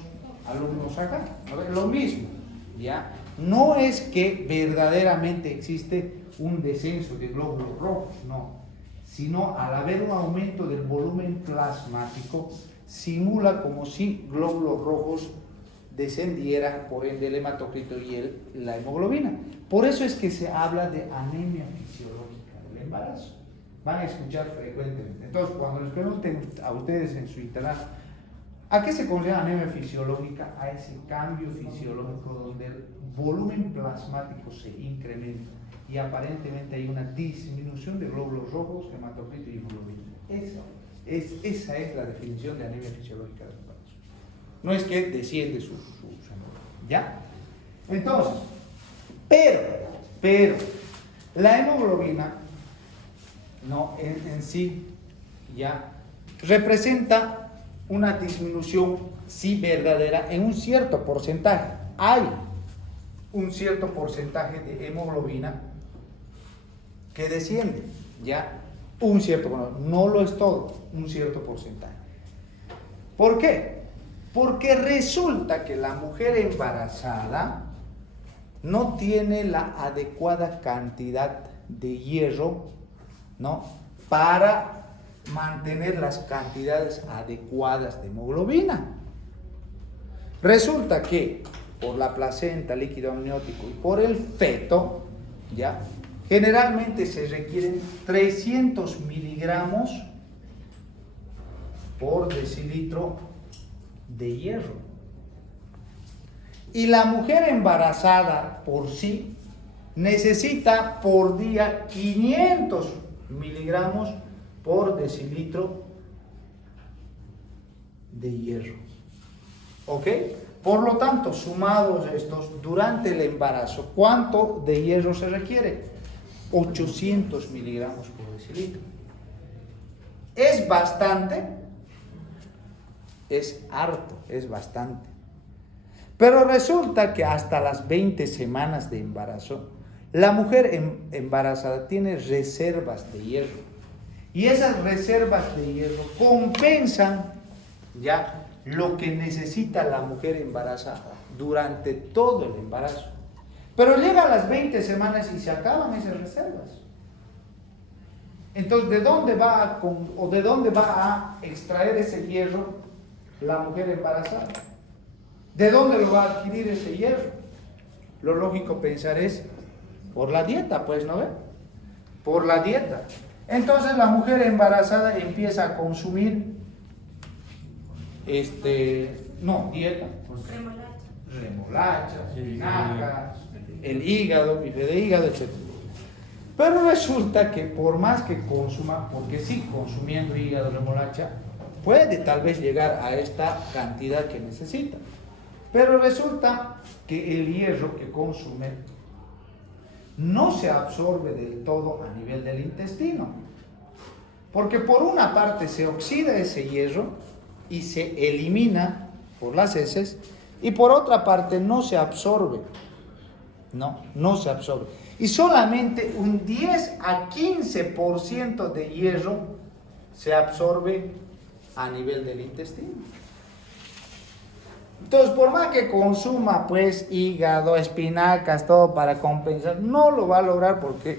alumnos acá, ¿no ve? Lo mismo, ¿ya? No es que verdaderamente existe un descenso de glóbulos rojos, no, sino al haber un aumento del volumen plasmático, simula como si glóbulos rojos descendieran, por ende el hematocrito y la hemoglobina. Por eso es que se habla de anemia fisiológica del embarazo. Van a escuchar frecuentemente. Entonces, cuando les pregunten a ustedes en su internado, ¿a qué se considera anemia fisiológica? A ese cambio fisiológico donde el volumen plasmático se incrementa y aparentemente hay una disminución de glóbulos rojos, hematocrito y hemoglobina. Esa es la definición de anemia fisiológica del embarazo. No es que desciende su ¿ya? Entonces, pero la hemoglobina no en sí ya representa una disminución sí verdadera en un cierto porcentaje. Hay un cierto porcentaje de hemoglobina que desciende, ya, un cierto, no lo es todo, un cierto porcentaje. ¿Por qué? Porque resulta que la mujer embarazada no tiene la adecuada cantidad de hierro, ¿no? Para mantener las cantidades adecuadas de hemoglobina. Resulta que por la placenta, líquido amniótico y por el feto, ¿ya? Generalmente se requieren 300 miligramos por decilitro de hierro. Y la mujer embarazada por sí necesita por día 500 miligramos por decilitro de hierro. ¿Ok? Por lo tanto, sumados estos, durante el embarazo, ¿cuánto de hierro se requiere? 800 miligramos por decilitro. ¿Es bastante? Es harto, es bastante. Pero resulta que hasta las 20 semanas de embarazo, la mujer embarazada tiene reservas de hierro. Y esas reservas de hierro compensan ya lo que necesita la mujer embarazada durante todo el embarazo. Pero llega a las 20 semanas y se acaban esas reservas. Entonces, ¿de dónde va a extraer ese hierro la mujer embarazada? ¿De dónde lo va a adquirir ese hierro? Lo lógico pensar es por la dieta, pues, ¿no ve? Por la dieta. Entonces la mujer embarazada empieza a consumir dieta, pues, remolacha, espinacas, el hígado, bife de hígado, etc. Pero resulta que por más que consuma, porque sí, consumiendo hígado, remolacha, puede tal vez llegar a esta cantidad que necesita. Pero resulta que el hierro que consume no se absorbe del todo a nivel del intestino. Porque por una parte se oxida ese hierro y se elimina por las heces, y por otra parte no se absorbe. No se absorbe. Y solamente un 10 a 15% de hierro se absorbe a nivel del intestino. Entonces, por más que consuma pues hígado, espinacas, todo para compensar, no lo va a lograr porque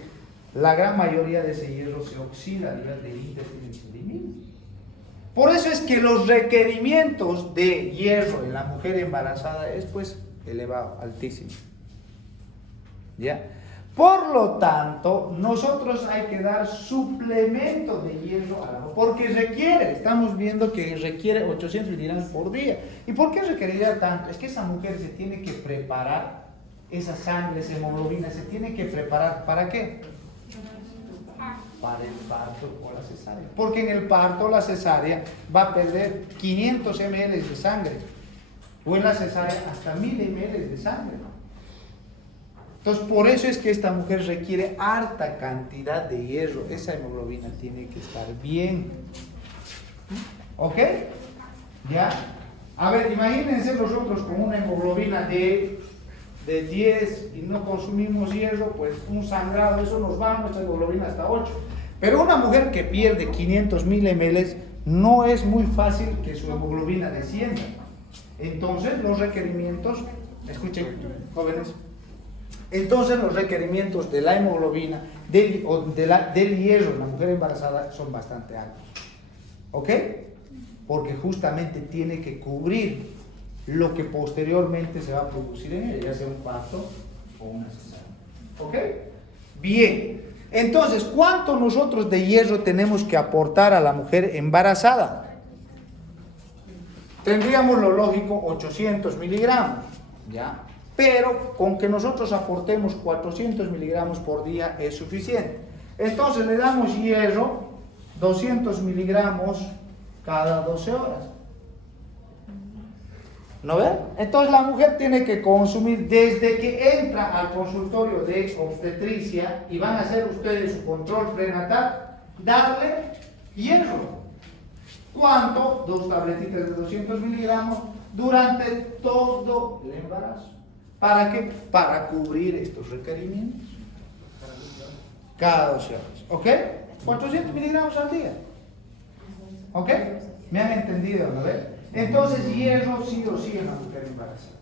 la gran mayoría de ese hierro se oxida a nivel del intestino y se elimina. Por eso es que los requerimientos de hierro en la mujer embarazada es pues elevado, altísimo. ¿Ya? Por lo tanto, nosotros hay que dar suplemento de hierro a la mujer, porque estamos viendo que requiere 800 miligramos por día. ¿Y por qué requeriría tanto? Es que esa mujer se tiene que preparar, esa sangre, esa hemoglobina, se tiene que preparar, ¿para qué? Para el parto o la cesárea. Porque en el parto o la cesárea va a perder 500 ml de sangre, o en la cesárea hasta 1000 ml de sangre. Entonces, por eso es que esta mujer requiere harta cantidad de hierro. Esa hemoglobina tiene que estar bien. ¿Ok? ¿Ya? A ver, imagínense nosotros con una hemoglobina de 10 y no consumimos hierro, pues un sangrado, eso nos va a nuestra hemoglobina hasta 8. Pero una mujer que pierde 500.000 ml, no es muy fácil que su hemoglobina descienda. Entonces, los requerimientos, escuchen, jóvenes, entonces los requerimientos de la hemoglobina, del hierro en la mujer embarazada son bastante altos. ¿Ok? Porque justamente tiene que cubrir lo que posteriormente se va a producir en ella, ya sea un parto o una cesárea. ¿Ok? Bien. Entonces, ¿cuánto nosotros de hierro tenemos que aportar a la mujer embarazada? Tendríamos lo lógico 800 miligramos, ¿ya? Pero con que nosotros aportemos 400 miligramos por día es suficiente. Entonces le damos hierro 200 miligramos cada 12 horas. ¿No ven? Entonces la mujer tiene que consumir desde que entra al consultorio de obstetricia y van a hacer ustedes su control prenatal, darle hierro. ¿Cuánto? 2 tabletitas de 200 miligramos durante todo el embarazo. ¿Para qué? Para cubrir estos requerimientos. Cada 12 horas. ¿Ok? 400 miligramos al día. ¿Ok? ¿Me han entendido? ¿No ven? Entonces, hierro sí o sí en la mujer embarazada.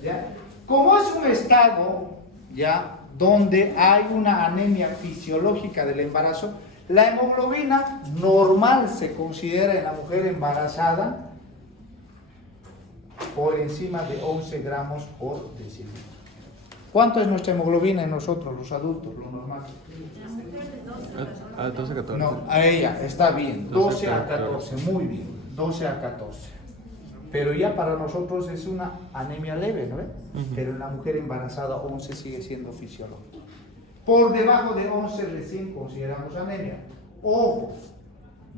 ¿Ya? Como es un estado, ¿ya?, donde hay una anemia fisiológica del embarazo, la hemoglobina normal se considera en la mujer embarazada por encima de 11 gramos por decilitro. ¿Cuánto es nuestra hemoglobina en nosotros, los adultos, lo normal? A 12, 14. No, a ella está bien, 12 a 14, muy bien, 12 a 14. Pero ya para nosotros es una anemia leve, ¿no? Pero en la mujer embarazada 11 sigue siendo fisiológico. Por debajo de 11 recién consideramos anemia. Ojo,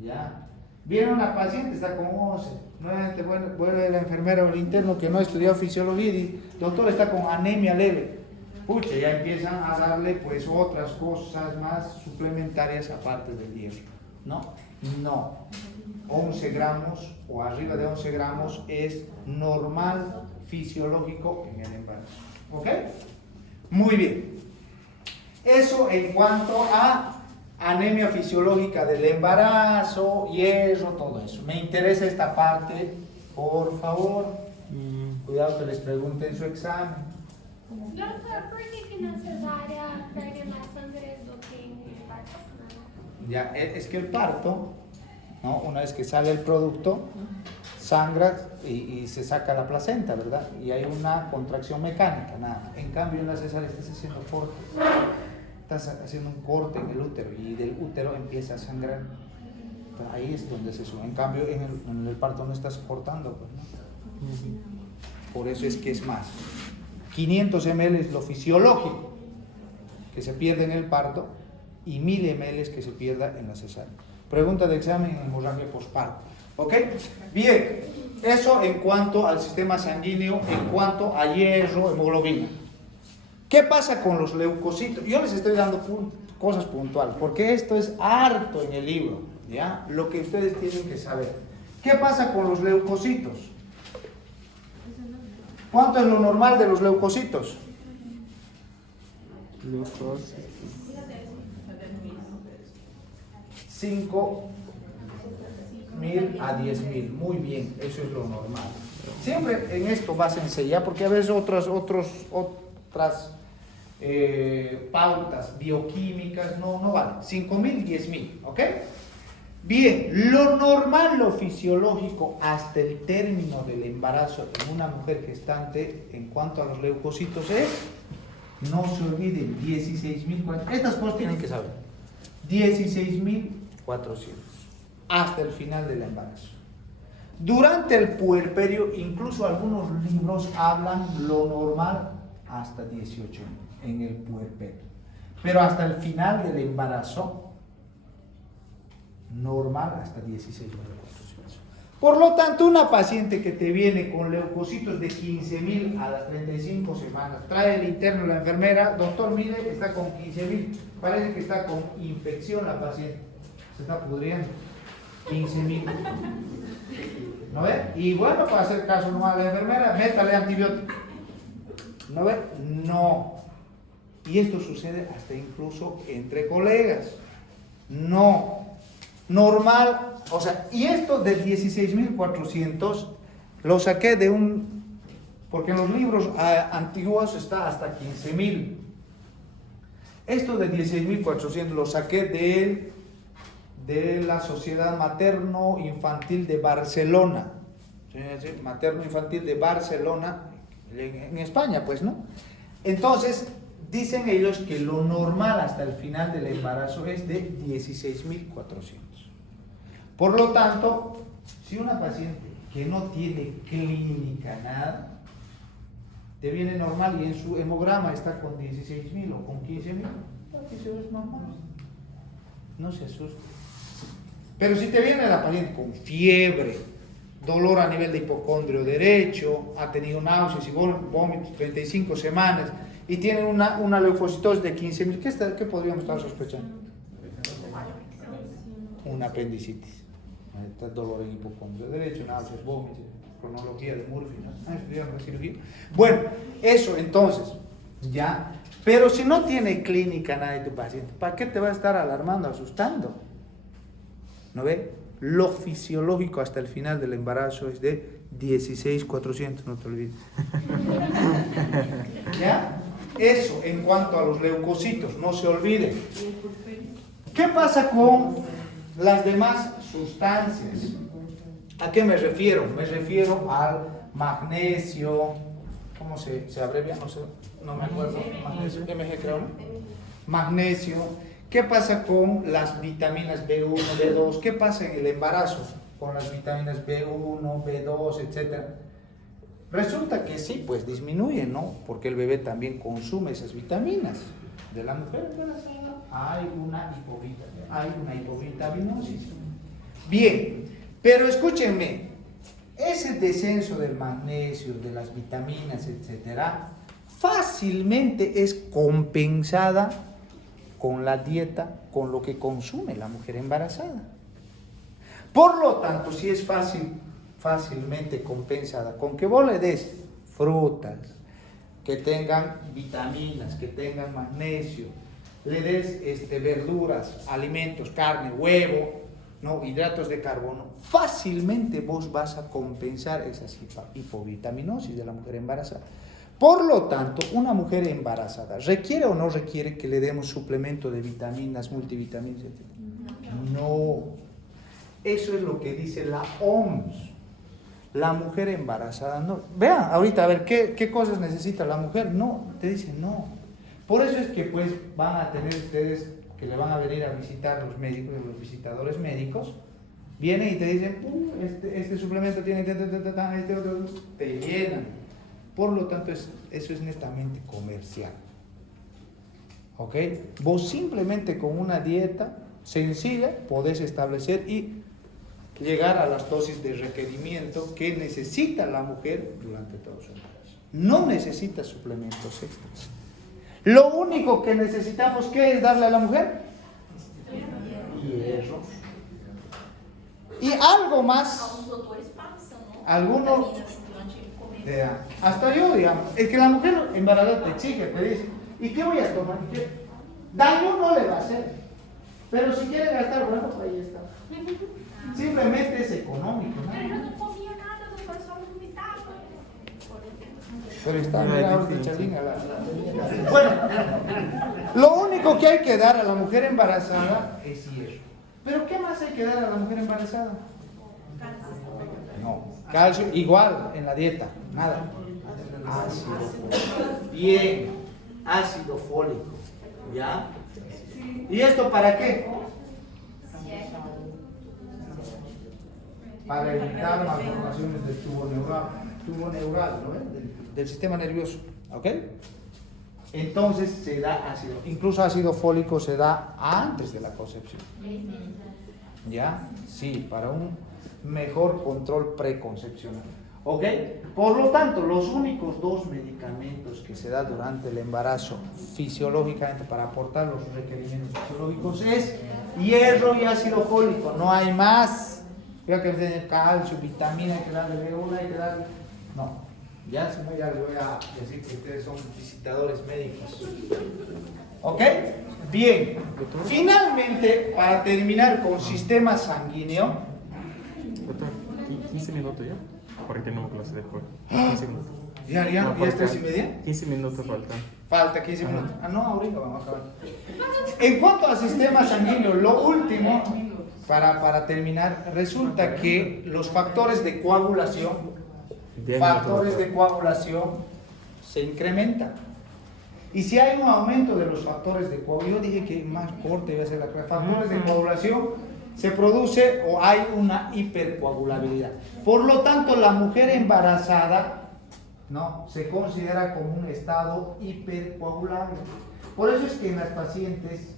ya. Viene una paciente, está con 11. Nuevamente vuelve la enfermera o el interno que no ha estudiado fisiología y dice, doctor, está con anemia leve. Pucha, ya empiezan a darle pues otras cosas más suplementarias aparte del hierro. ¿no? No. 11 gramos o arriba de 11 gramos es normal, fisiológico en el embarazo. ¿Ok? Muy bien. Eso en cuanto a anemia fisiológica del embarazo, hierro, todo eso. Me interesa esta parte, por favor. Cuidado que les pregunten su examen. Doutor, por que na cesárea perde mais sangre do que en el parto? Ya, es que el parto, ¿no? Una vez que sale el producto, sangra y se saca la placenta, ¿verdad? Y hay una contracción mecánica, nada. En cambio, en la cesárea estás haciendo corte. Estás haciendo un corte en el útero y del útero empieza a sangrar. Pero ahí es donde se sube. En cambio, en el parto no estás cortando, pues, ¿no? Por eso es que es más. 500 ml es lo fisiológico que se pierde en el parto y 1000 ml que se pierda en la cesárea. Pregunta de examen en hemorragia posparto. ¿Ok? Bien, eso en cuanto al sistema sanguíneo, en cuanto a hierro, hemoglobina. ¿Qué pasa con los leucocitos? Yo les estoy dando cosas puntuales, porque esto es harto en el libro, ¿ya? Lo que ustedes tienen que saber. ¿Qué pasa con los leucocitos? ¿Cuánto es lo normal de los leucocitos? 5.000 a 10.000. Muy bien, eso es lo normal. Siempre en esto básense ya, porque a veces otras pautas bioquímicas no valen. 5.000, 10.000, ¿ok? Bien, lo normal, lo fisiológico hasta el término del embarazo en una mujer gestante en cuanto a los leucocitos es, no se olviden, 16.400. Estas cosas tienen que saber. 16.400 hasta el final del embarazo. Durante el puerperio, incluso algunos libros hablan lo normal hasta 18.000 en el puerperio. Pero hasta el final del embarazo, normal hasta 16.400. Por lo tanto, una paciente que te viene con leucocitos de 15.000 a las 35 semanas, trae el interno la enfermera, doctor, mire, está con 15.000, parece que está con infección la paciente, se está pudriendo, 15.000. ¿No ve? Y bueno, para hacer caso nomás a la enfermera, métale antibiótico. ¿No ve? No. Y esto sucede hasta incluso entre colegas. No. Normal, o sea, y esto de 16.400 lo saqué de porque en los libros antiguos está hasta 15.000. Esto de 16.400 lo saqué de la Sociedad Materno-Infantil de Barcelona. Materno-Infantil de Barcelona, en España, pues, ¿no? Entonces, dicen ellos que lo normal hasta el final del embarazo es de 16.400. Por lo tanto, si una paciente que no tiene clínica nada, te viene normal y en su hemograma está con 16.000 o con 15.000, eso es normal. No se asuste. Pero si te viene la paciente con fiebre, dolor a nivel de hipocondrio derecho, ha tenido náuseas y vómitos 35 semanas y tiene una leucocitosis de 15.000, ¿qué podríamos estar sospechando? Una apendicitis. Está dolor en hipocondrio derecho, náuseas, vómitos, cronología de Murphy, ¿no? Estudiamos la cirugía. Bueno, eso entonces, ya. Pero si no tiene clínica nada de tu paciente, ¿para qué te va a estar alarmando, asustando? ¿No ve? Lo fisiológico hasta el final del embarazo es de 16.400, no te olvides. ¿Ya? Eso en cuanto a los leucocitos, no se olviden. ¿Qué pasa con las demás sustancias? ¿A qué me refiero? Me refiero al magnesio, ¿cómo se abrevia? No me acuerdo. Magnesio, MG creo, ¿no? Magnesio. ¿Qué pasa con las vitaminas B1, B2? ¿Qué pasa en el embarazo con las vitaminas B1, B2, etcétera? Resulta que sí, pues disminuyen, ¿no? Porque el bebé también consume esas vitaminas. De la mujer embarazada hay una hipovitaminosis. Bien, pero escúchenme, ese descenso del magnesio, de las vitaminas, etcétera, fácilmente es compensada con la dieta, con lo que consume la mujer embarazada. Por lo tanto, si es fácilmente compensada con que vos le des frutas, que tengan vitaminas, que tengan magnesio, le des verduras, alimentos, carne, huevo, ¿no? Hidratos de carbono, fácilmente vos vas a compensar esa hipovitaminosis de la mujer embarazada. Por lo tanto, una mujer embarazada, ¿requiere o no requiere que le demos suplemento de vitaminas, multivitaminas, etc.? No. Eso es lo que dice la OMS. La mujer embarazada no. Vean ahorita, a ver, ¿qué cosas necesita la mujer? No, te dicen no. Por eso es que pues van a tener ustedes que le van a venir a visitar los médicos, los visitadores médicos, vienen y te dicen, este suplemento tiene, este otro, te llenan. Por lo tanto, eso es netamente comercial. ¿Ok? Vos simplemente con una dieta sencilla podés establecer y llegar a las dosis de requerimiento que necesita la mujer durante todo su embarazo. No necesita suplementos extras. Lo único que necesitamos, ¿qué es darle a la mujer? Hierro. Y algo más. Alguns doutores passam, ¿no? Algunos. Vitaminas durante el comer. Hasta yo, digamos. Es que la mujer embarazada te exige, te dice, ¿y qué voy a tomar? Daño no le va a hacer. Pero si quiere gastar, bueno, pues ahí está. Simplemente es económico, ¿no? Pero eu não comia nada, doutor, só vomitava. Pero está, mira, ahorita Chalín, Bueno, lo único que hay que dar a la mujer embarazada es hierro. ¿Pero qué más hay que dar a la mujer embarazada? No, calcio, igual en la dieta, nada. Ácido fólico. Bien, ácido fólico, ¿ya? ¿Y esto para qué? Para evitar malformaciones del tubo neural, ¿no? del sistema nervioso, ¿ok? Entonces se da ácido, incluso ácido fólico se da antes de la concepción, ¿ya? Sí, para un mejor control preconcepcional, ¿ok? Por lo tanto, los únicos dos medicamentos que se da durante el embarazo fisiológicamente para aportar los requerimientos fisiológicos es hierro y ácido fólico, no hay más. Veo que tiene calcio, vitamina, hay que darle B1, hay que darle... No, ya si no, ya les voy a decir que ustedes son visitadores médicos. ¿Ok? Bien. Finalmente, para terminar con sistema sanguíneo... Doctor, 15 minutos ya. Porque tenemos clase después. 15 minutos. ¿Ya es 3:30? 15 minutos faltan. Falta 15 minutos. Ah, no, ahorita vamos a acabar. En cuanto al sistema sanguíneo, lo último... Para terminar, resulta que los factores de coagulación se incrementan. Y si hay un aumento de los factores de coagulación, yo dije que más corta iba a ser la clase, factores de coagulación, se produce o hay una hipercoagulabilidad. Por lo tanto, la mujer embarazada, ¿no?, se considera como un estado hipercoagulable. Por eso es que en las pacientes,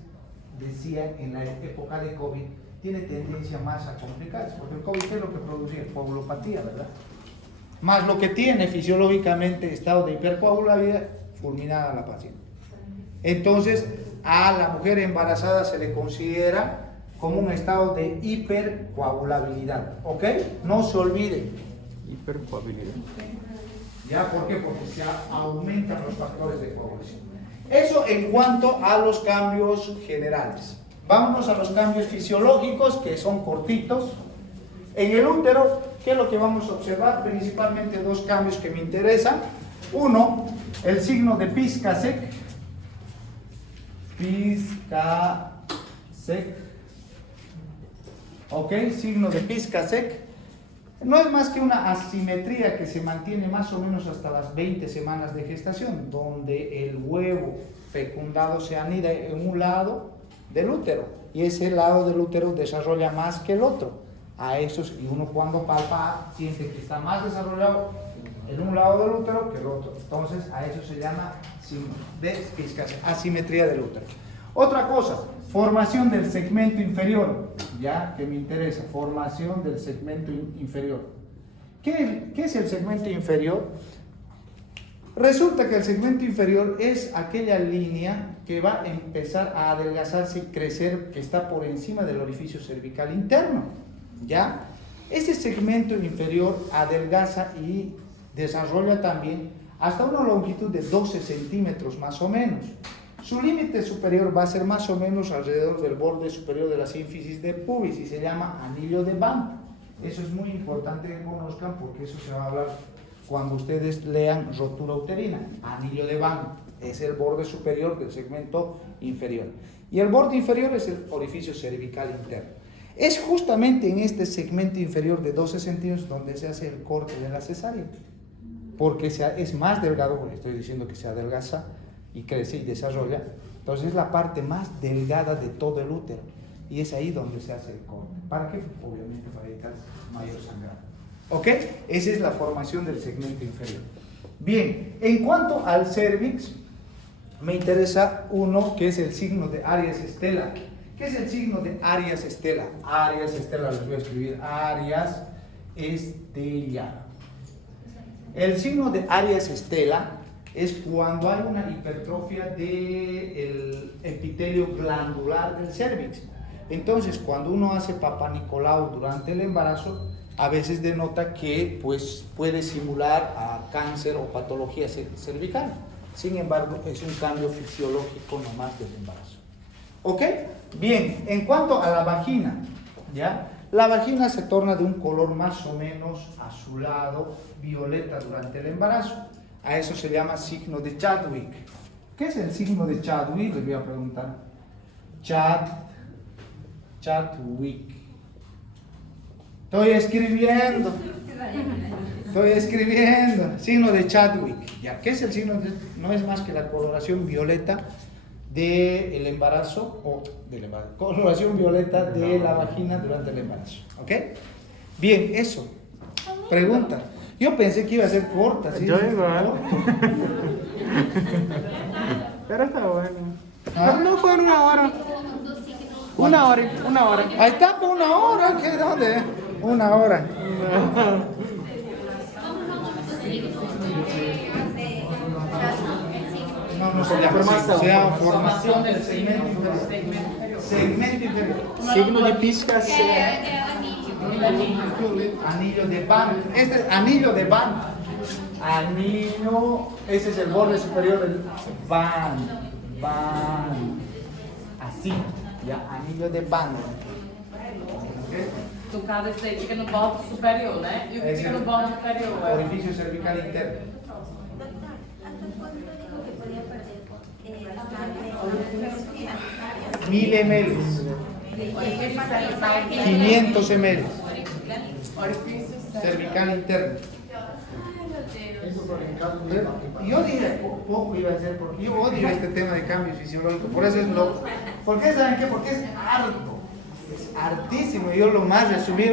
decían en la época de COVID, tiene tendencia más a complicarse, porque el COVID, ¿qué es lo que producía? Coagulopatía, ¿verdad? Más lo que tiene fisiológicamente estado de hipercoagulabilidad, fulminada la paciente. Entonces, a la mujer embarazada se le considera como un estado de hipercoagulabilidad, ¿ok? No se olviden. Hipercoagulabilidad. ¿Ya? ¿Por qué? Porque se aumentan los factores de coagulación. Eso en cuanto a los cambios generales. Vámonos a los cambios fisiológicos, que son cortitos. En el útero, ¿qué es lo que vamos a observar? Principalmente dos cambios que me interesan. Uno, el signo de Piscasek. ¿Ok? Signo de Piscasek. No es más que una asimetría que se mantiene más o menos hasta las 20 semanas de gestación, donde el huevo fecundado se anida en un lado del útero, y ese lado del útero desarrolla más que el otro. A esos, y uno cuando palpa siente que está más desarrollado en un lado del útero que el otro. Entonces a eso se llama signo de Piscasek, asimetría del útero. Otra cosa, formación del segmento inferior, ya que me interesa, formación del segmento inferior. ¿Qué es el segmento inferior? Resulta que el segmento inferior es aquella línea que va a empezar a adelgazarse y crecer, que está por encima del orificio cervical interno. ¿ya? Ese segmento inferior adelgaza y desarrolla también hasta una longitud de 12 centímetros más o menos. Su límite superior va a ser más o menos alrededor del borde superior de la sínfisis del pubis y se llama anillo de Van. Eso es muy importante que conozcan porque eso se va a hablar cuando ustedes lean rotura uterina. Anillo de Van es el borde superior del segmento inferior. Y el borde inferior es el orificio cervical interno. Es justamente en este segmento inferior de 12 centímetros donde se hace el corte de la cesárea. Porque es más delgado, porque estoy diciendo que se adelgaza y crece y desarrolla. Entonces es la parte más delgada de todo el útero. Y es ahí donde se hace el corte. ¿Para qué? Obviamente para evitar mayor sangrado. ¿Ok? Esa es la formación del segmento inferior. Bien, en cuanto al cervix, me interesa uno que es el signo de Arias Stella. ¿Qué es el signo de Arias Stella? Arias Stella, les voy a escribir. Arias Stella. El signo de Arias Stella es cuando hay una hipertrofia del epitelio glandular del cervix. Entonces, cuando uno hace Papá Nicolau durante el embarazo, a veces denota que pues, puede simular a cáncer o patología cervical. Sin embargo, es un cambio fisiológico nomás del embarazo. ¿Ok? Bien, en cuanto a la vagina, ¿ya? La vagina se torna de un color más o menos azulado, violeta durante el embarazo. A eso se llama signo de Chadwick. ¿Qué es el signo de Chadwick? Les voy a preguntar. Chadwick. Estoy escribiendo. Signo de Chadwick. ¿Ya? ¿Qué es el signo de? No es más que la coloración violeta del embarazo coloración violeta de la vagina durante el embarazo. ¿Ok? Bien, eso. Pregunta. Yo pensé que iba a ser corta. ¿Sí? Yo igual. Pero está bueno. ¿Ah? Pero no fue en una hora. Una hora. Ahí está, por una hora. ¿Qué? ¿Dónde? Una hora. No se llama así, se llama formación del segmento inferior. Segmento inferior. Signo de pizca Anillo de Van. Este es anillo de Van. Anillo, ese es el borde superior del Van. Así, ya, anillo de Van. No caso, esse aí fica no bordo superior, né? E o que fica no bordo inferior? Orificio cervical interno. Doctor, ¿hasta cuánto dijo que podía perder sangre? 1000 ml. 500 ml. Cervical interno. Yo dije, poco iba a ser, porque yo odio este tema de cambio fisiológico. Por eso es loco. ¿Por qué saben qué? Porque es harto. Es hartísimo. Yo lo más resumí.